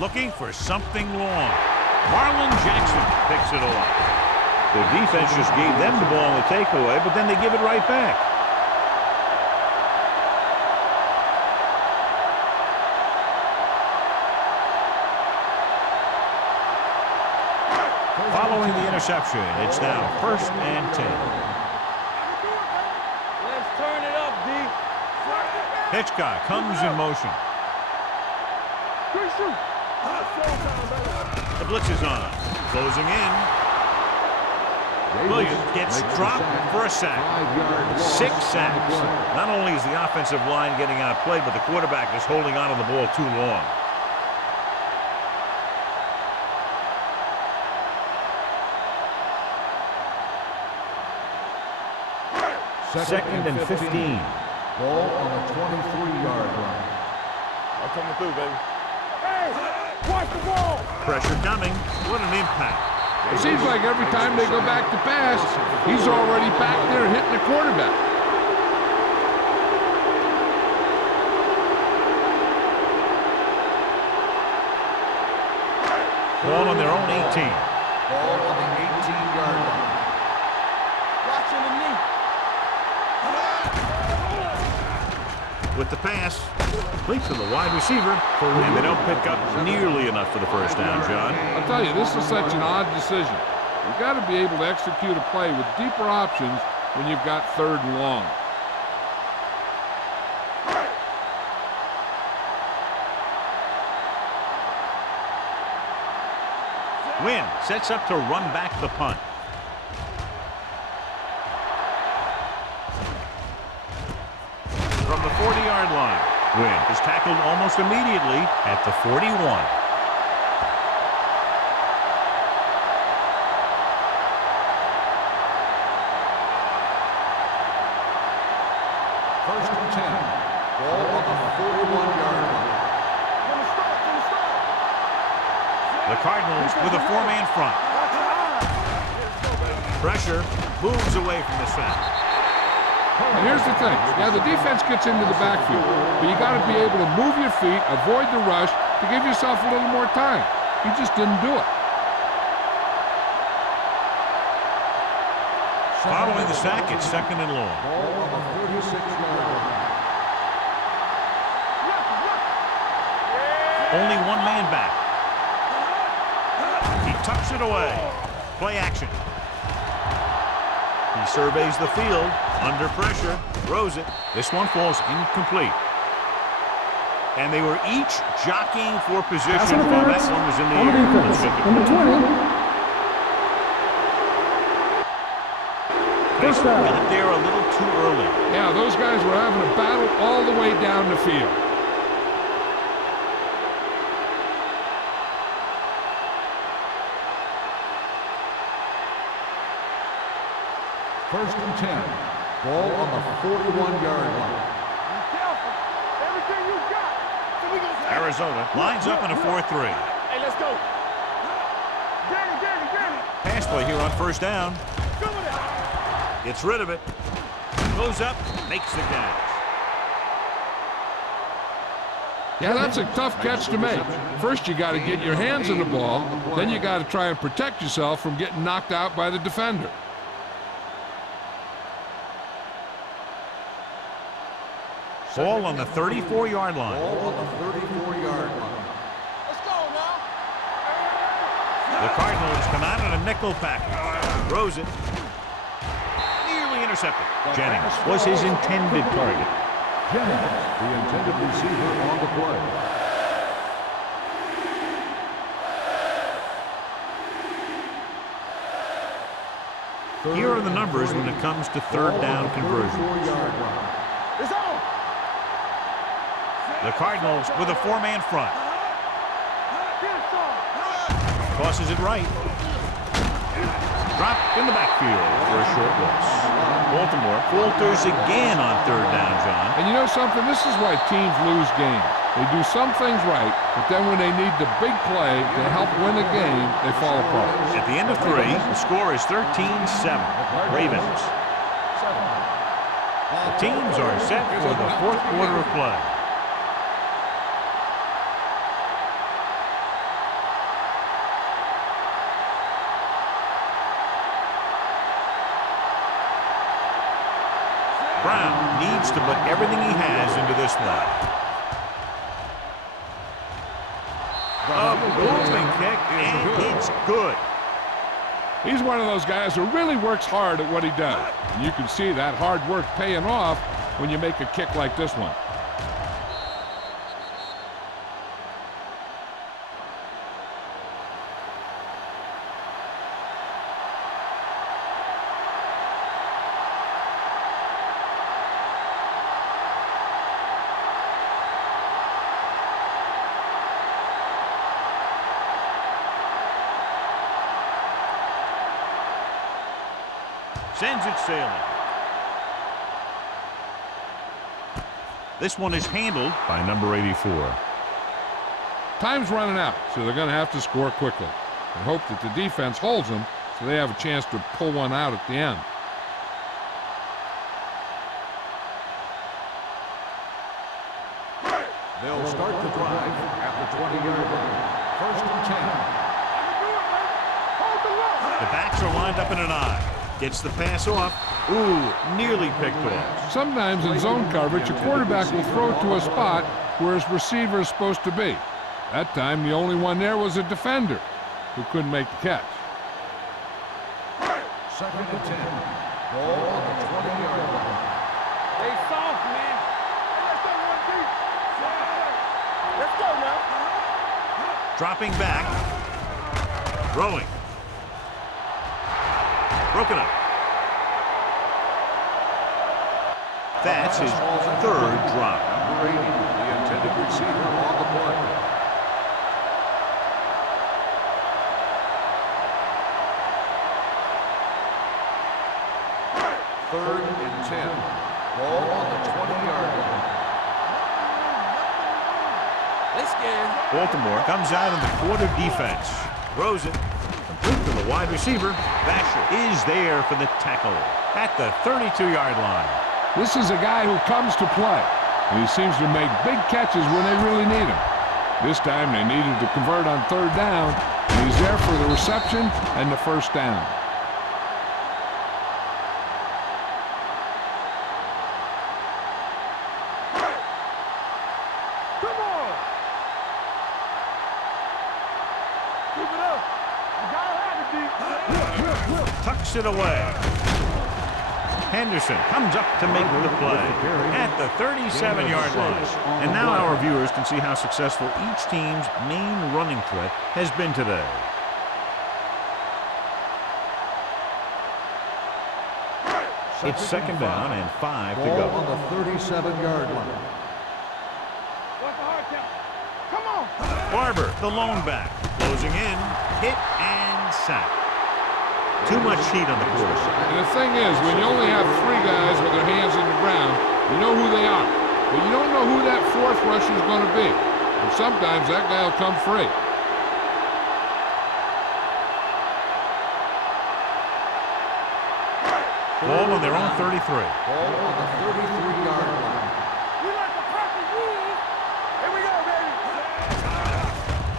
Looking for something long. Marlon Jackson picks it off. The defense just gave them the ball in the takeaway, but then they give it right back. Following the interception, it's now 1st and 10. Let's turn it up, D. Hitchcock comes in motion. The blitz is on. Closing in. Williams gets dropped for a sack. 6 sacks. Not only is the offensive line getting outplayed, but the quarterback is holding on to the ball too long. Second and 15. Ball on the 23-yard line. I'm coming through, baby. Hey, watch the ball. Pressure coming. What an impact. It seems like every time they go back to pass, he's already back there hitting the quarterback. Ball on their own 18. Ball on the 18-yard line. Watching the knee. With the pass, complete to the wide receiver, and they don't pick up nearly enough for the first down, John. I'll tell you, this is such an odd decision. You've got to be able to execute a play with deeper options when you've got 3rd and long. Wynn sets up to run back the punt. From the 40-yard line, Wynn is tackled almost immediately at the 41. First and 10. Ball on the 41-yard line. The Cardinals with a 4-man front. Pressure moves away from the sack. And here's the thing. Yeah, the defense gets into the backfield, but you got to be able to move your feet, avoid the rush to give yourself a little more time. He just didn't do it. Following the sack, it's 2nd and long. Ball on the 36-yard line. Only 1 man back. He tucks it away. Play action. He surveys the field. Under pressure. Throws it. This one falls incomplete. And they were each jockeying for position while that one was in the air. Let's check it. Number 20. They got there a little too early. Yeah, those guys were having a battle all the way down the field. First and 10. Ball on the 41-yard line. Be careful. Everything you got. So we gonna Arizona lines up in a 4-3. Hey, let's go. Get it. Pass play here on 1st down. Come with it. Gets rid of it. Goes up. Makes the catch. Yeah, that's a tough catch to make. First, you got to get your hands on the ball. Then you got to try and protect yourself from getting knocked out by the defender. Ball on the 34-yard line. Ball on the 34-yard line. Let's go now. The Cardinals come out in a nickel package. Throws it. Nearly intercepted. Jennings was his intended target. Jennings, the intended receiver on the play. Here are the numbers when it comes to 3rd down conversions. 34-yard line. It's on. The Cardinals with a 4-man front. Tosses it right. Dropped in the backfield for a short loss. Baltimore falters again on 3rd down, John. And you know something? This is why teams lose games. They do some things right, but then when they need the big play to help win a game, they fall apart. At the end of 3, the score is 13-7. Ravens. The teams are set for the 4th quarter of play. wants to put everything he has into this one. A booming kick, and it's good. He's one of those guys who really works hard at what he does. And you can see that hard work paying off when you make a kick like this one. Sends it sailing. This one is handled by number 84. Time's running out, so they're going to have to score quickly and hope that the defense holds them so they have a chance to pull one out at the end. They'll start the drive at the 20-yard line. First and 10. The backs are lined up in an I. Gets the pass off. Ooh, nearly picked off. Sometimes in zone coverage, a quarterback will throw it to a spot where his receiver is supposed to be. That time, the only one there was a defender who couldn't make the catch. Second and 10. Ball on the 20-yard line. Stay soft, man. Hey, let's go one deep. Let's go now. Dropping back. Throwing. Broken up. That's his third drop. Number 80, the intended receiver on the play. Third and 10. Ball on the 20-yard line. They scared. Baltimore comes out in the quarter defense. Throws it. Complete to the wide receiver. Basher is there for the tackle at the 32-yard line. This is a guy who comes to play, and he seems to make big catches when they really need him. This time they needed to convert on third down, and he's there for the reception and the first down. Come on. Keep it up. You gotta have it, D. Tucks it away. Henderson comes up to make the play at the 37-yard line. And now our viewers can see how successful each team's main running threat has been today. It's second down and 5 to Ball go. on the 37-yard line. What's the hard count? Come on. Barber, the lone back, closing in, hit and sack. Too much heat on the quarterback. And the thing is, when you only have three guys with their hands in the ground, you know who they are. But you don't know who that fourth rusher is going to be. And sometimes that guy will come free. Ball on their own 33. Ball on the 33-yard line. We like the perfect move. Here we go, baby.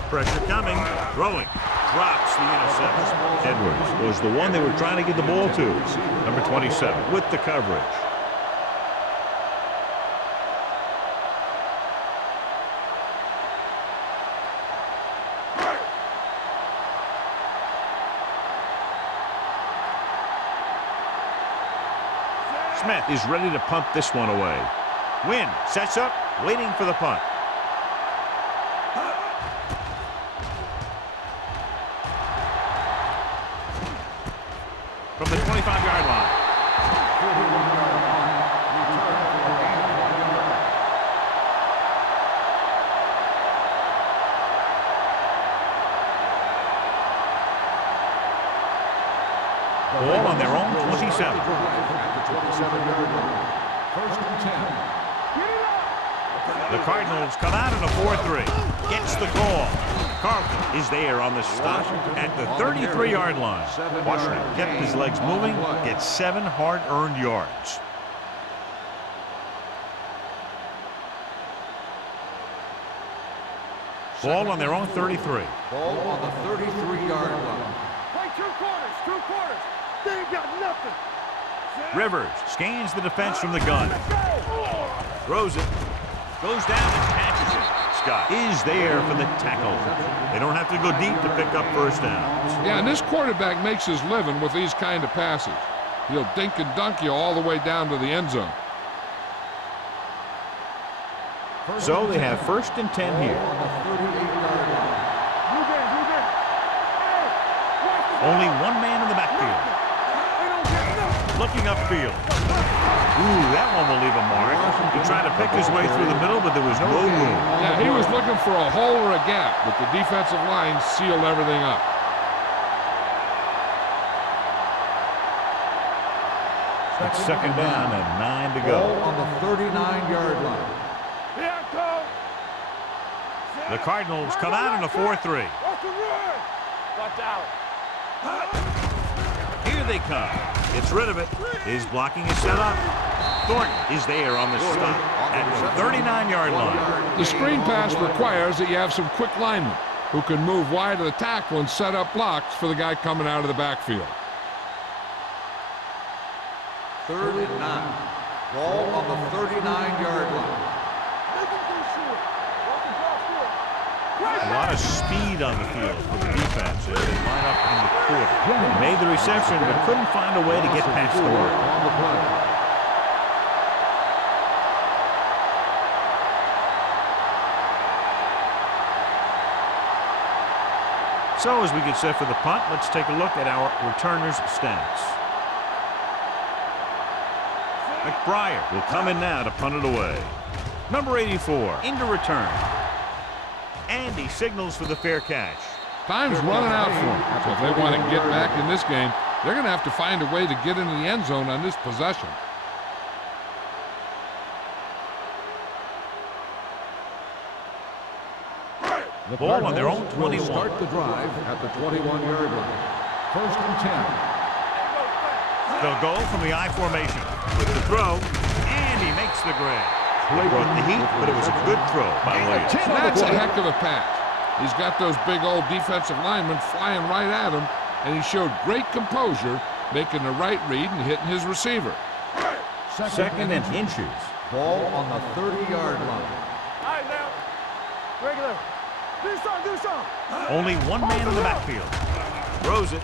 Pressure coming, throwing, drops the intercept. Edwards was the one they were trying to get the ball to. Number 27 with the coverage. Smith is ready to punt this one away. Wynn sets up, waiting for the punt. From the 25-yard line. Ball on their own 27. First and 10. The Cardinals come out in a 4-3. Gets the call. Carlton is there on the stop at the 33-yard line. Washington kept his legs moving, gets 7 hard-earned yards. Ball on their own 33. Ball on the 33-yard line. Play two quarters. They ain't got nothing. Rivers scans the defense from the gun. Throws it. Goes down and catches it. Scott is there for the tackle. They don't have to go deep to pick up first downs. Yeah, and this quarterback makes his living with these kind of passes. He'll dink and dunk you all the way down to the end zone. So they have 1st and 10 here. Only one man in the backfield. Looking upfield. Ooh, that one will leave a mark. He tried to pick his way through the middle, but there was no room. Yeah, he was looking for a hole or a gap, but the defensive line sealed everything up. It's 2nd down and 9 to go. On the 39-yard line. The Cardinals come out in a 4-3. Watch out. Here they come. Gets rid of it. His blocking is set up. Thornton is there on the stop at the 39-yard line. The screen pass requires that you have some quick linemen who can move wide of the tackle and set up blocks for the guy coming out of the backfield. 3rd and 9. Ball on the 39-yard line. A lot of speed on the field for the defense as they line up in the quarter. Made the reception, but couldn't find a way to get past the mark. On the play. So as we get set for the punt, let's take a look at our returners' stats. McBriar will come in now to punt it away. Number 84 into return. And he signals for the fair catch. Time's running out for them. So if they want to get back in this game, they're going to have to find a way to get into the end zone on this possession. The Ball on their own Cardinals will 21. start the drive at the 21-yard line. 1st and 10. They'll go from the I formation with the throw, and he makes the grab. He brought the heat, but it was a good throw by Williams. That's a heck of a pass. He's got those big old defensive linemen flying right at him, and he showed great composure, making the right read and hitting his receiver. 2nd and inches. Ball on the 30-yard line. All right, now. Regular. Do something. Only one man in the backfield. Throws it.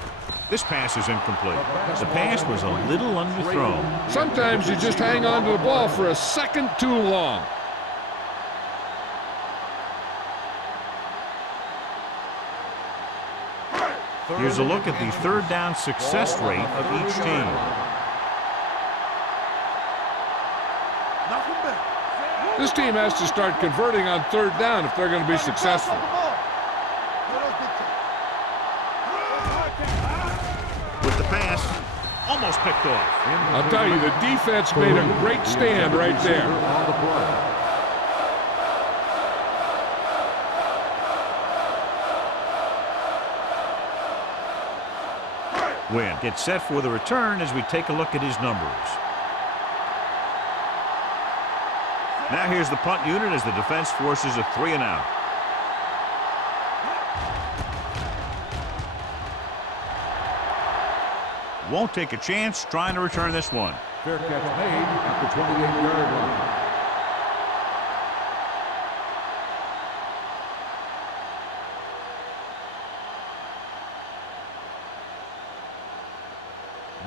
This pass is incomplete. The pass was a little underthrown. Sometimes you just hang on to the ball for a second too long. Here's a look at the 3rd down success rate of each team. This team has to start converting on 3rd down if they're going to be successful. With the pass, almost picked off. I'll tell you, the defense made a great stand right there. On the play. Win gets set for the return as we take a look at his numbers. Now here's the punt unit as the defense forces a 3-and-out. Won't take a chance trying to return this one. Fair catch made at the 28-yard line.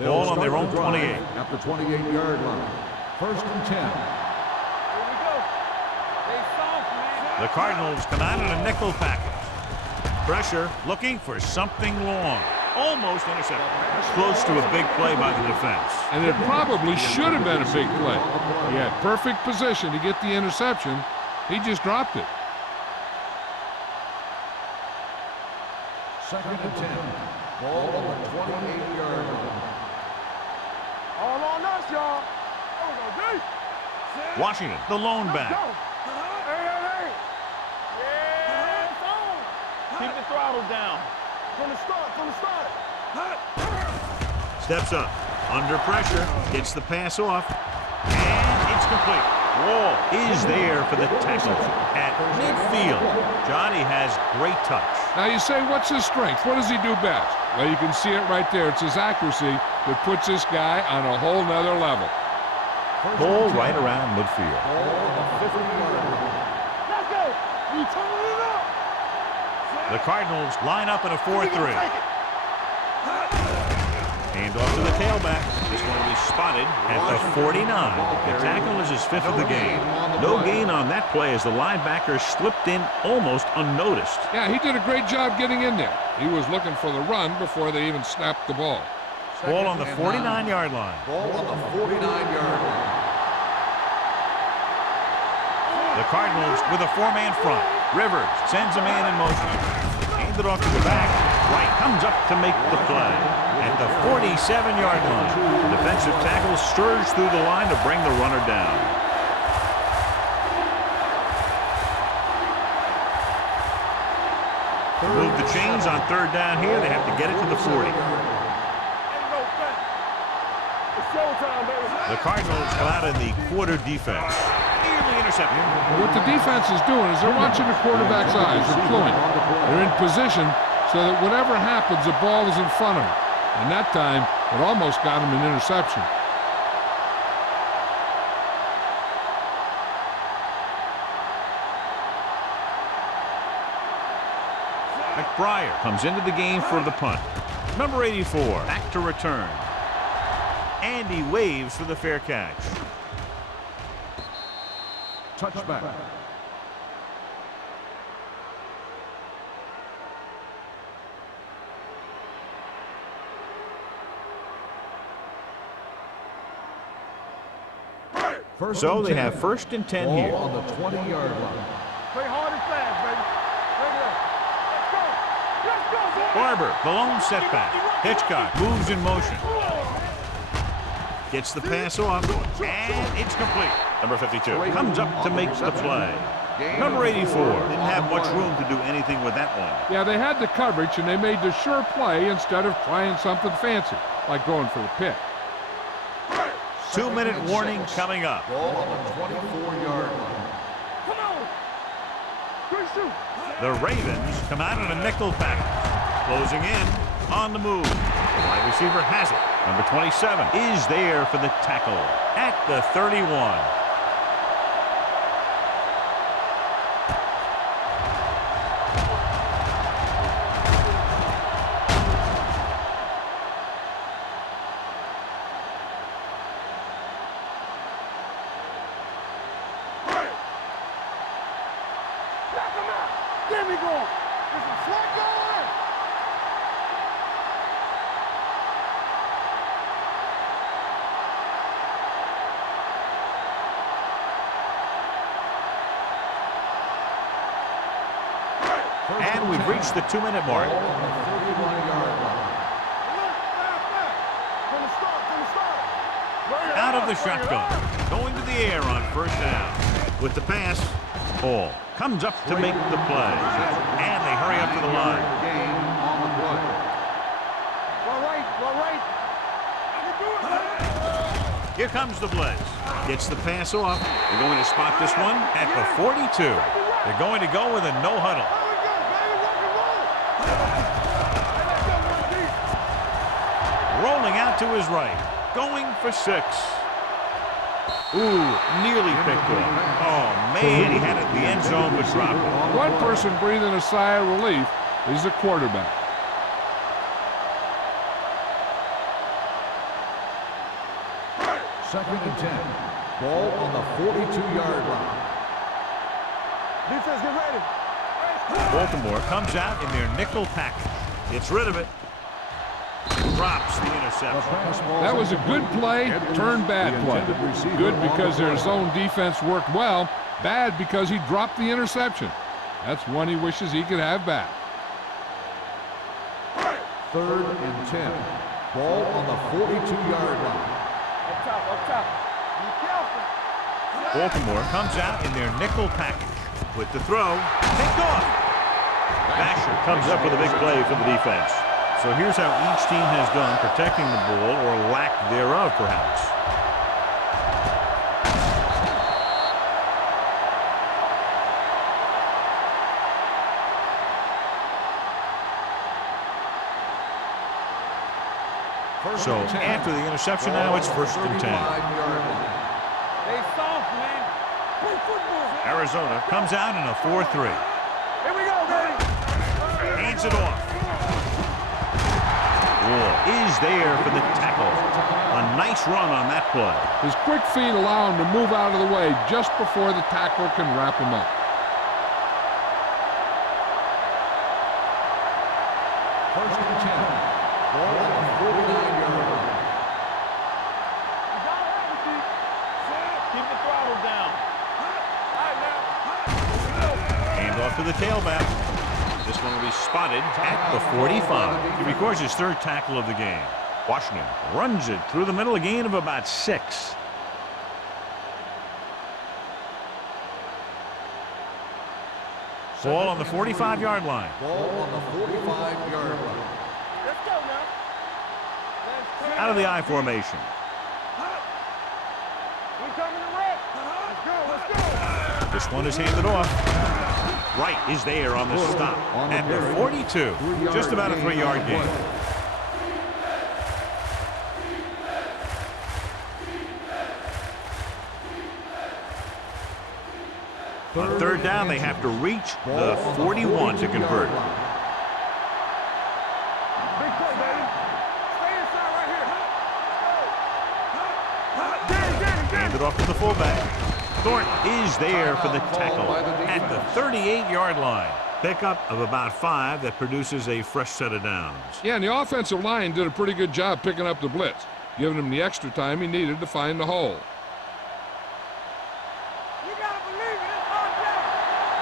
Ball on their own 28. At the 28-yard line. 1st and 10. Here we go. They soft, man. The Cardinals come out in a nickel package. Pressure, looking for something long. Almost intercepted. Close to a big play by the defense. And it probably should have been a big play. He had perfect position to get the interception. He just dropped it. 2nd and 10. Ball on the 28-yard line. All on us, y'all. Washington, the lone back. Hey. Yeah, it's on. Keep the throttle down. From the start. Steps up, under pressure, gets the pass off, and it's complete. Wall is there for the tackle at midfield. Johnny has great touch. Now you say, what's his strength? What does he do best? Well, you can see it right there. It's his accuracy that puts this guy on a whole nother level. Ball right around midfield. Ball on the 50-yard line. Let's go. You turning it up. The Cardinals line up in a We gonna 4-3. take it. Hand off to the tailback. This one will be spotted at the 49. The tackle is his 5th of the game. No gain on that play as the linebacker slipped in almost unnoticed. Yeah, he did a great job getting in there. He was looking for the run before they even snapped the ball. Ball on the Second and 49-yard line. Ball on the 49-yard line. The Cardinals with a 4-man front. Rivers sends a man in motion. Handed off to the back. Wright comes up to make the play. At the 47-yard line, the defensive tackle stirs through the line to bring the runner down. Move the chains on 3rd down here. They have to get it to the 40. Ain't no back. It's showtime, baby. The Cardinals come out in the quarter defense. Nearly intercepted. What the defense is doing is they're watching the quarterback's eyes. They're pulling. They're in position so that whatever happens, the ball is in front of him. And that time, it almost got him an interception. McBriar comes into the game for the punt. Number 84, back to return. And he waves for the fair catch. Touchback. So they have 1st and 10 here. Ball on the 20-yard line. Play hard and fast, baby. Break it up. Let's go. Let's go, boy. Barber, the lone setback. Hitchcock moves in motion. Gets the pass off, and it's complete. Number 52 comes up to make the play. Number 84 didn't have much room to do anything with that one. Yeah, they had the coverage, and they made the sure play instead of trying something fancy, like going for the pick. 2-minute warning coming up. Ball on the 24-yard line. Come on. Good shoot. The Ravens come out in a nickel package. Closing in on the move. The wide receiver has it. Number 27 is there for the tackle at the 31. Knock him out. Get me going. There's some slack going. And we've reached the 2-minute mark. Ball on the 31-yard line. From the start. Bring it Out of on, the bring it shotgun. on. Going to the air on 1st down. With the pass, Hall comes up to make the play. And they hurry up to the line. Game on the play. Well, right. You do it, man. Here comes the blitz. Gets the pass off. They're going to spot this one at the 42. They're going to go with a no huddle. There we go, baby. Rock and roll. Hey, let's go, one deep. Rolling out to his right. Going for 6. Ooh, nearly picked off. Oh, man, he had it in the end zone but dropped it. One person breathing a sigh of relief is the quarterback. Second and 10. Ball on the 42-yard line. Defense, get ready. Baltimore comes out in their nickel package. Gets rid of it. Drops the The interception. pass ball. That was a good play, turned bad play. Good because their zone defense worked well. Bad because he dropped the interception. That's one he wishes he could have back. Third and 10. Ball on the 42-yard line. Up top. Be careful. Baltimore comes out in their nickel package. With the throw, picked off. Basher comes up with a big play for the defense. So here's how each team has done protecting the ball, or lack thereof, perhaps. So after the interception now, it's 1st and 10. 35-yard line. Stay soft, man. Play football. Arizona comes out in a 4-3. Here we go, baby. Hands it off. Wall is there for the tackle. A nice run on that play. His quick feet allow him to move out of the way just before the tackler can wrap him up. First and 10. Ball on the 49-yard line. Keep the throttle down. All right, now. Hand off to the tailback. This one will be spotted at the 45. He records his third tackle of the game. Washington runs it through the middle, a gain of about 6. Ball on the 45-yard line. Ball on the 45-yard line. Let's go now. Out of the I formation. We coming to wreck. Let's go. This one is handed off. Wright is there on the stop at the 42. Just about a 3-yard gain. On third down, they have to reach the 41 to convert. Big play, baby. Stay inside right here. Hand it off to the fullback. Thornton is there for the tackle at the 38-yard line. Pickup of about 5 that produces a fresh set of downs. Yeah, and the offensive line did a pretty good job picking up the blitz, giving him the extra time he needed to find the hole. You gotta believe it. It's hard down.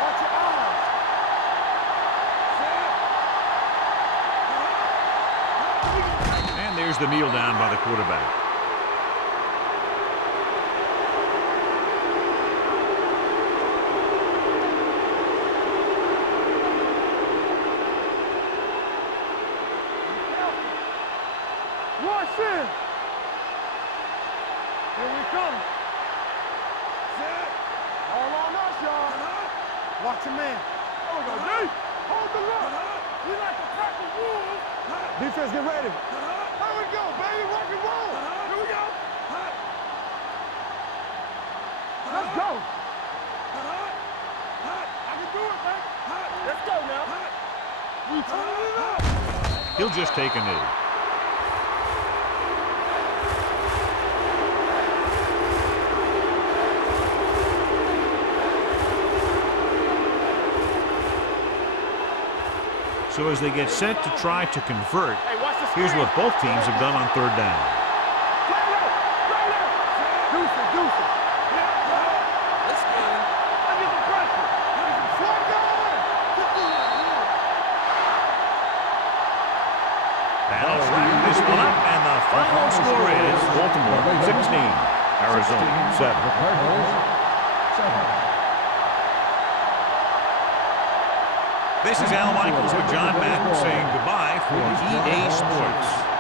Watch your eyes. And there's the kneel down by the quarterback. Rush in. Here we come. All on us, y'all. Watch your man. There we go, D. Hold the run. We like to crack the wolves. Defense, get ready. Here we go, baby. Rock and roll. Here we go. Let's go. I can do it, man. Let's go now. We turn it up. He'll just take a knee. So as they get set to try to convert, Hey, watch the here's screen. what both teams have done on third down. Play low. Play low. Deuce it, deuce it. Let's go. I get the pressure. Slow down. Now wrapping this one up, and the final score is Baltimore 16, Arizona 7. The Cardinals 7. This is Al Michaels with John Madden saying goodbye for EA Sports.